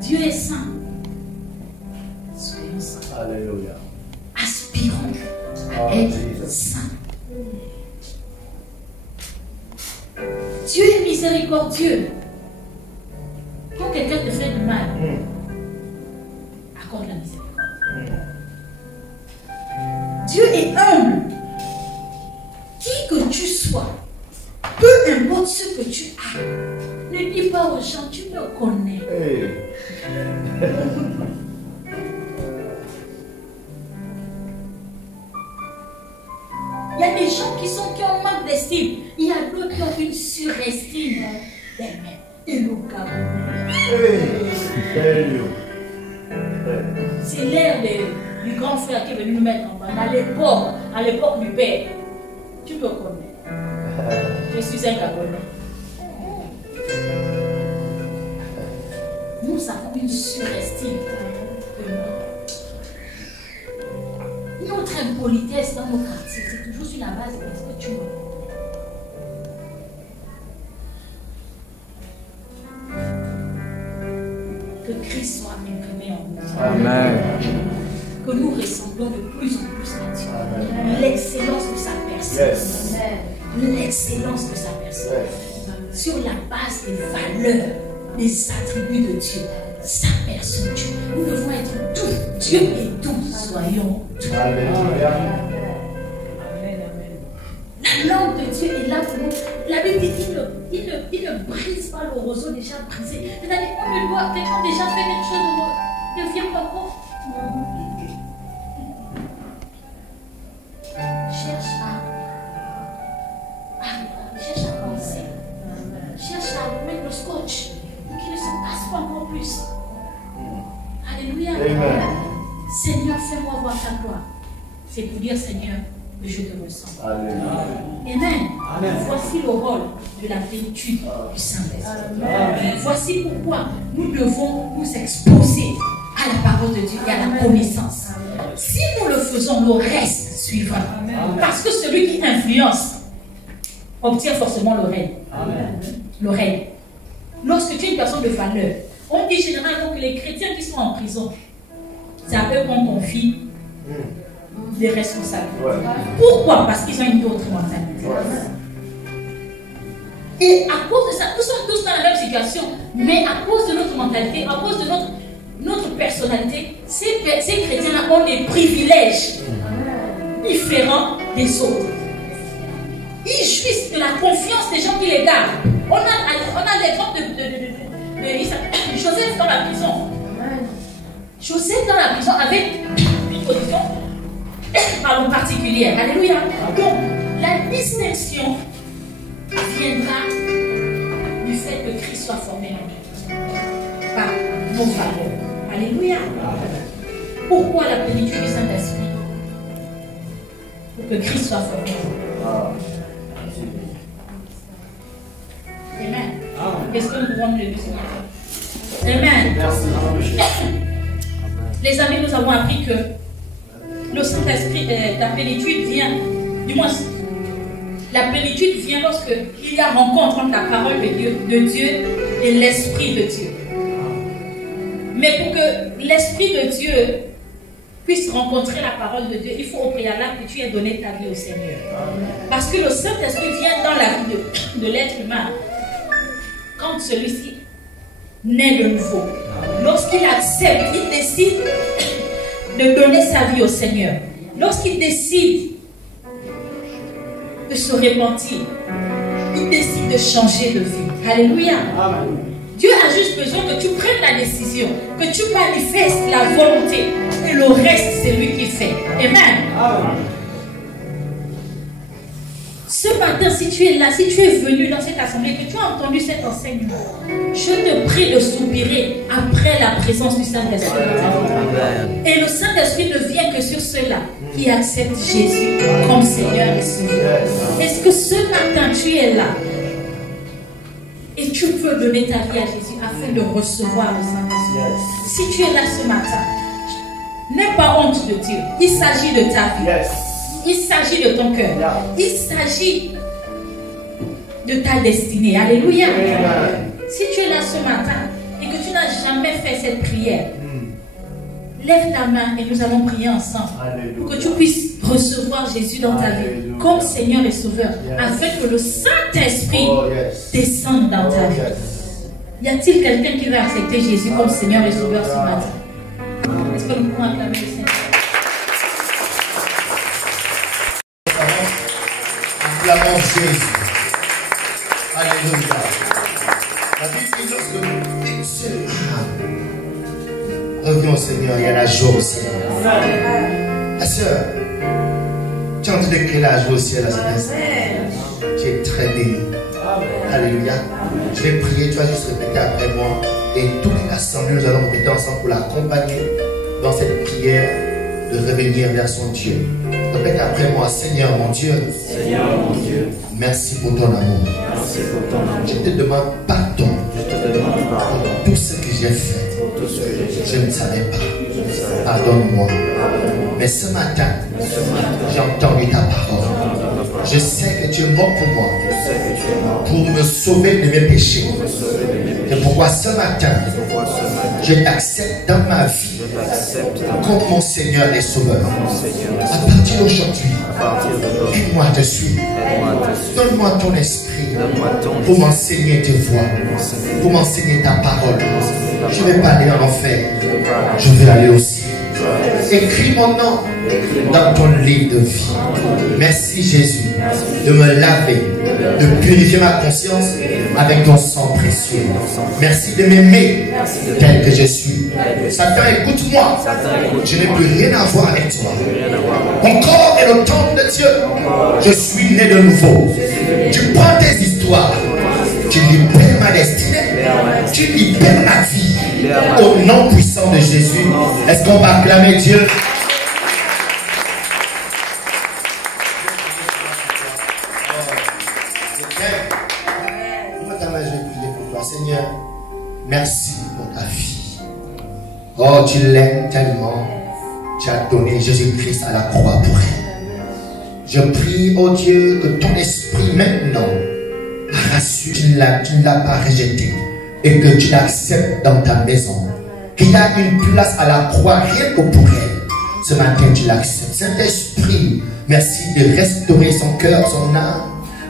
Dieu est saint. Soyons saints. Alléluia. Aspirons à être saints. Dieu est miséricordieux. Quand quelqu'un te fait du mal, accorde la miséricorde. Dieu est humble. Qui que tu sois, peu importe ce que tu as, ne dis pas aux gens, tu me connais. Il y a des gens qui ont manque d'estime. Il y a d'autres qui ont une surestime d'elles-mêmes. Et le c'est l'air du grand frère qui est venu nous mettre en bas. À l'époque du père. Tu me connais. Je suis un Gabonais. Nous avons une surestime de nous. Notre impolitesse dans nos quartiers, c'est toujours sur la base de ce que tu me connais. Que Christ soit imprimé en nous. Amen. Que nous ressemblons de plus en plus à Dieu. L'excellence de sa personne. L'excellence de sa personne. Sur la base des valeurs, des attributs de Dieu. Sa personne, Dieu. Nous devons être tout. Dieu est tout. Soyons tout. Alléluia. La langue de Dieu est là pour nous. La Bible dit qu'il ne brise pas le roseau déjà brisé. C'est-à-dire qu'on doit, quelqu'un déjà fait quelque chose, ne vient pas encore. Cherche à penser. Cherche à mettre le scotch pour qu'il ne se passe pas encore plus. Alléluia. Amen. Seigneur, fais-moi voir ta gloire. C'est pour dire, Seigneur, que je te ressemble. Amen. Amen. Voici le rôle de la plénitude du Saint-Esprit. Voici pourquoi nous devons nous exposer à la parole de Dieu et à la connaissance. Si nous le faisons, le reste suivra. Parce que celui qui influence obtient forcément le règne. Le règne. Lorsque tu es une personne de valeur, on dit généralement que les chrétiens qui sont en prison, c'est à eux qu'on confie des responsabilités. Pourquoi? Parce qu'ils ont une autre mentalité. Et à cause de ça, nous sommes tous dans la même situation, mais à cause de notre mentalité, à cause de notre personnalité, ces chrétiens-là ont des privilèges différents des autres. Ils jouissent de la confiance des gens qui les gardent. On a l'exemple de Joseph dans la prison. Joseph dans la prison avec une position particulière. Alléluia. Donc, la distinction viendra du fait que Christ soit formé en nous. Par nos valeurs. Alléluia. Pourquoi la plénitude du Saint-Esprit? Pour que Christ soit formé en nous. Amen. Qu'est-ce que nous pouvons lever ce matin? Amen. Les amis, nous avons appris que le Saint-Esprit, la plénitude vient, du moins, la plénitude vient lorsque il y a rencontre entre la parole de Dieu et l'Esprit de Dieu. Mais pour que l'Esprit de Dieu puisse rencontrer la parole de Dieu, il faut au préalable que tu aies donné ta vie au Seigneur. Parce que le Saint-Esprit vient dans la vie de l'être humain quand celui-ci naît de nouveau. Lorsqu'il accepte, il décide de donner sa vie au Seigneur. Lorsqu'il décide de se repentir. Il décide de changer de vie. Alléluia. Amen. Dieu a juste besoin que tu prennes la décision, que tu manifestes la volonté. Et le reste, c'est lui qui fait. Amen. Amen. Ce matin, si tu es là, si tu es venu dans cette assemblée, que tu as entendu cet enseignement, je te prie de soupirer après la présence du Saint-Esprit. Et le Saint-Esprit ne vient que sur ceux-là qui acceptent Jésus comme Seigneur et Sauveur. Est-ce que ce matin, tu es là et tu peux donner ta vie à Jésus afin de recevoir le Saint-Esprit? Si tu es là ce matin, n'aie pas honte de dire, il s'agit de ta vie. Il s'agit de ton cœur. Il s'agit de ta destinée. Alléluia. Si tu es là ce matin et que tu n'as jamais fait cette prière, lève ta main et nous allons prier ensemble. Pour que tu puisses recevoir Jésus dans ta vie comme Seigneur et Sauveur, afin que le Saint-Esprit descende dans ta vie. Y a-t-il quelqu'un qui va accepter Jésus comme Seigneur et Sauveur ce matin? Est-ce que nous pouvons acclamer le Seigneur? Acclamons Jésus. Alléluia. La Bible dit lorsque nous fixons revenons au Seigneur, il y a la joie au ciel. Ma soeur, tu es en train de créer la joie au ciel à cet instant. Tu es très béni. Alléluia. Je vais prier, tu vas juste répéter après moi. Et tous les assemblées, nous allons répéter ensemble pour l'accompagner dans cette prière de revenir vers son Dieu. Répète après moi, Seigneur mon Dieu. Seigneur mon Dieu, Merci pour ton amour. merci pour ton amour. Je te demande pardon Je te demande pardon pour tout ce que j'ai fait. pour tout ce que j'ai fait. Je ne savais pas. Je ne savais pas. Pardonne-moi. Pardonne-moi. Mais ce matin, Ce matin, j'ai entendu ta parole. Je sais que tu es mort pour moi, je sais que tu es mort pour me sauver de mes péchés. pour me sauver de mes péchés. Et pourquoi ce matin, Pourquoi ce matin, je t'accepte dans ma vie je t'accepte comme mon Seigneur et Sauveur. mon Seigneur et À Sauveur. partir d'aujourd'hui, À partir d'aujourd'hui, aide-moi à te suivre. aide-moi à te suivre. Donne-moi ton esprit Donne-moi ton pour m'enseigner tes voies, pour m'enseigner ta parole. Je ne vais pas aller en enfer, je vais aller au ciel. Écris mon nom dans ton livre de vie. Merci Jésus de me laver, de purifier ma conscience avec ton sang précieux. Merci de m'aimer tel que je suis. Satan, écoute-moi. Je n'ai plus rien à voir avec toi. Mon corps est le temple de Dieu. Je suis né de nouveau. Tu prends tes histoires. Tu libères ma destinée. Tu libères ma vie. Au nom puissant de Jésus. Est-ce qu'on va acclamer Dieu? Je vais prier pour toi. Seigneur, merci pour ta vie. Oh, tu l'aimes tellement. Tu as donné Jésus-Christ à la croix pour elle. Je prie, oh Dieu, que ton esprit maintenant a rassuré, tu ne l'as pas rejeté et que tu l'acceptes dans ta maison. Qu'il y a une place à la croix rien que pour elle. Ce matin, tu l'acceptes. Saint-Esprit, merci de restaurer son cœur, son âme.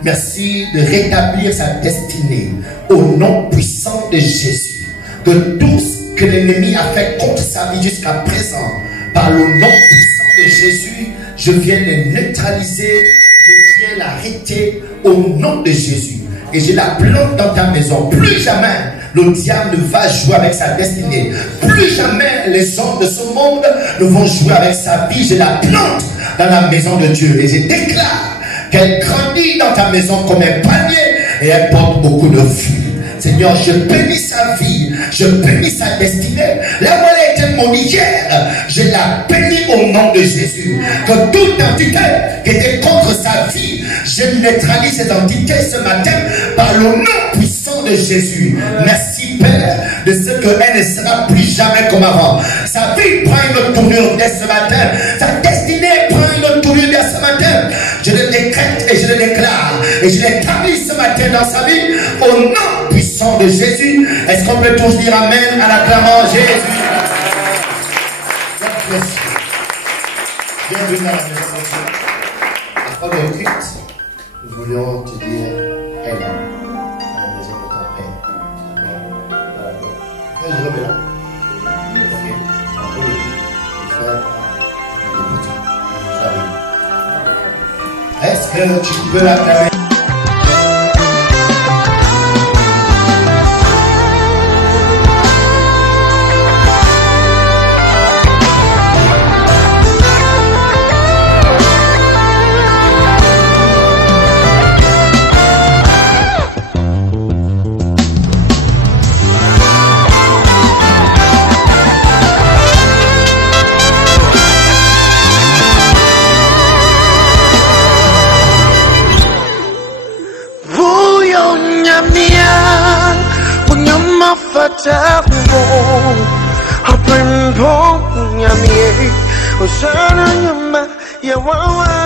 Merci de rétablir sa destinée au nom puissant de Jésus. Que tout ce que l'ennemi a fait contre sa vie jusqu'à présent, par le nom puissant de Jésus, je viens le neutraliser, je viens l'arrêter au nom de Jésus. Et je la plante dans ta maison. Plus jamais le diable ne va jouer avec sa destinée. Plus jamais les hommes de ce monde ne vont jouer avec sa vie. Je la plante dans la maison de Dieu. Et je déclare qu'elle grandit dans ta maison comme un panier et elle porte beaucoup de fruits. Seigneur, je bénis sa vie, je bénis sa destinée. Là où elle était mon hier, je la bénis au nom de Jésus. Que toute entité qui était contre sa vie, je neutralise cette entité ce matin par le nom puissant de Jésus. Merci Père de ce qu'elle ne sera plus jamais comme avant. Sa vie prend une tournure dès ce matin. Sa destinée prend une tournure dès ce matin. Je le décrète et je le déclare et je l'établis ce matin dans sa vie au nom puissant de Jésus. Est-ce qu'on peut tous dire Amen à l'acclamant Jésus? Bienvenue à la maison de Dieu. Après le culte, nous voulions te dire Amen à la maison de ton Père. D'accord? Je remets là. Ok. Après le culte, le frère, le petit. Est-ce Tu peux l'acclamer. Apa yang punya mi, usah nanya ma ya wawa.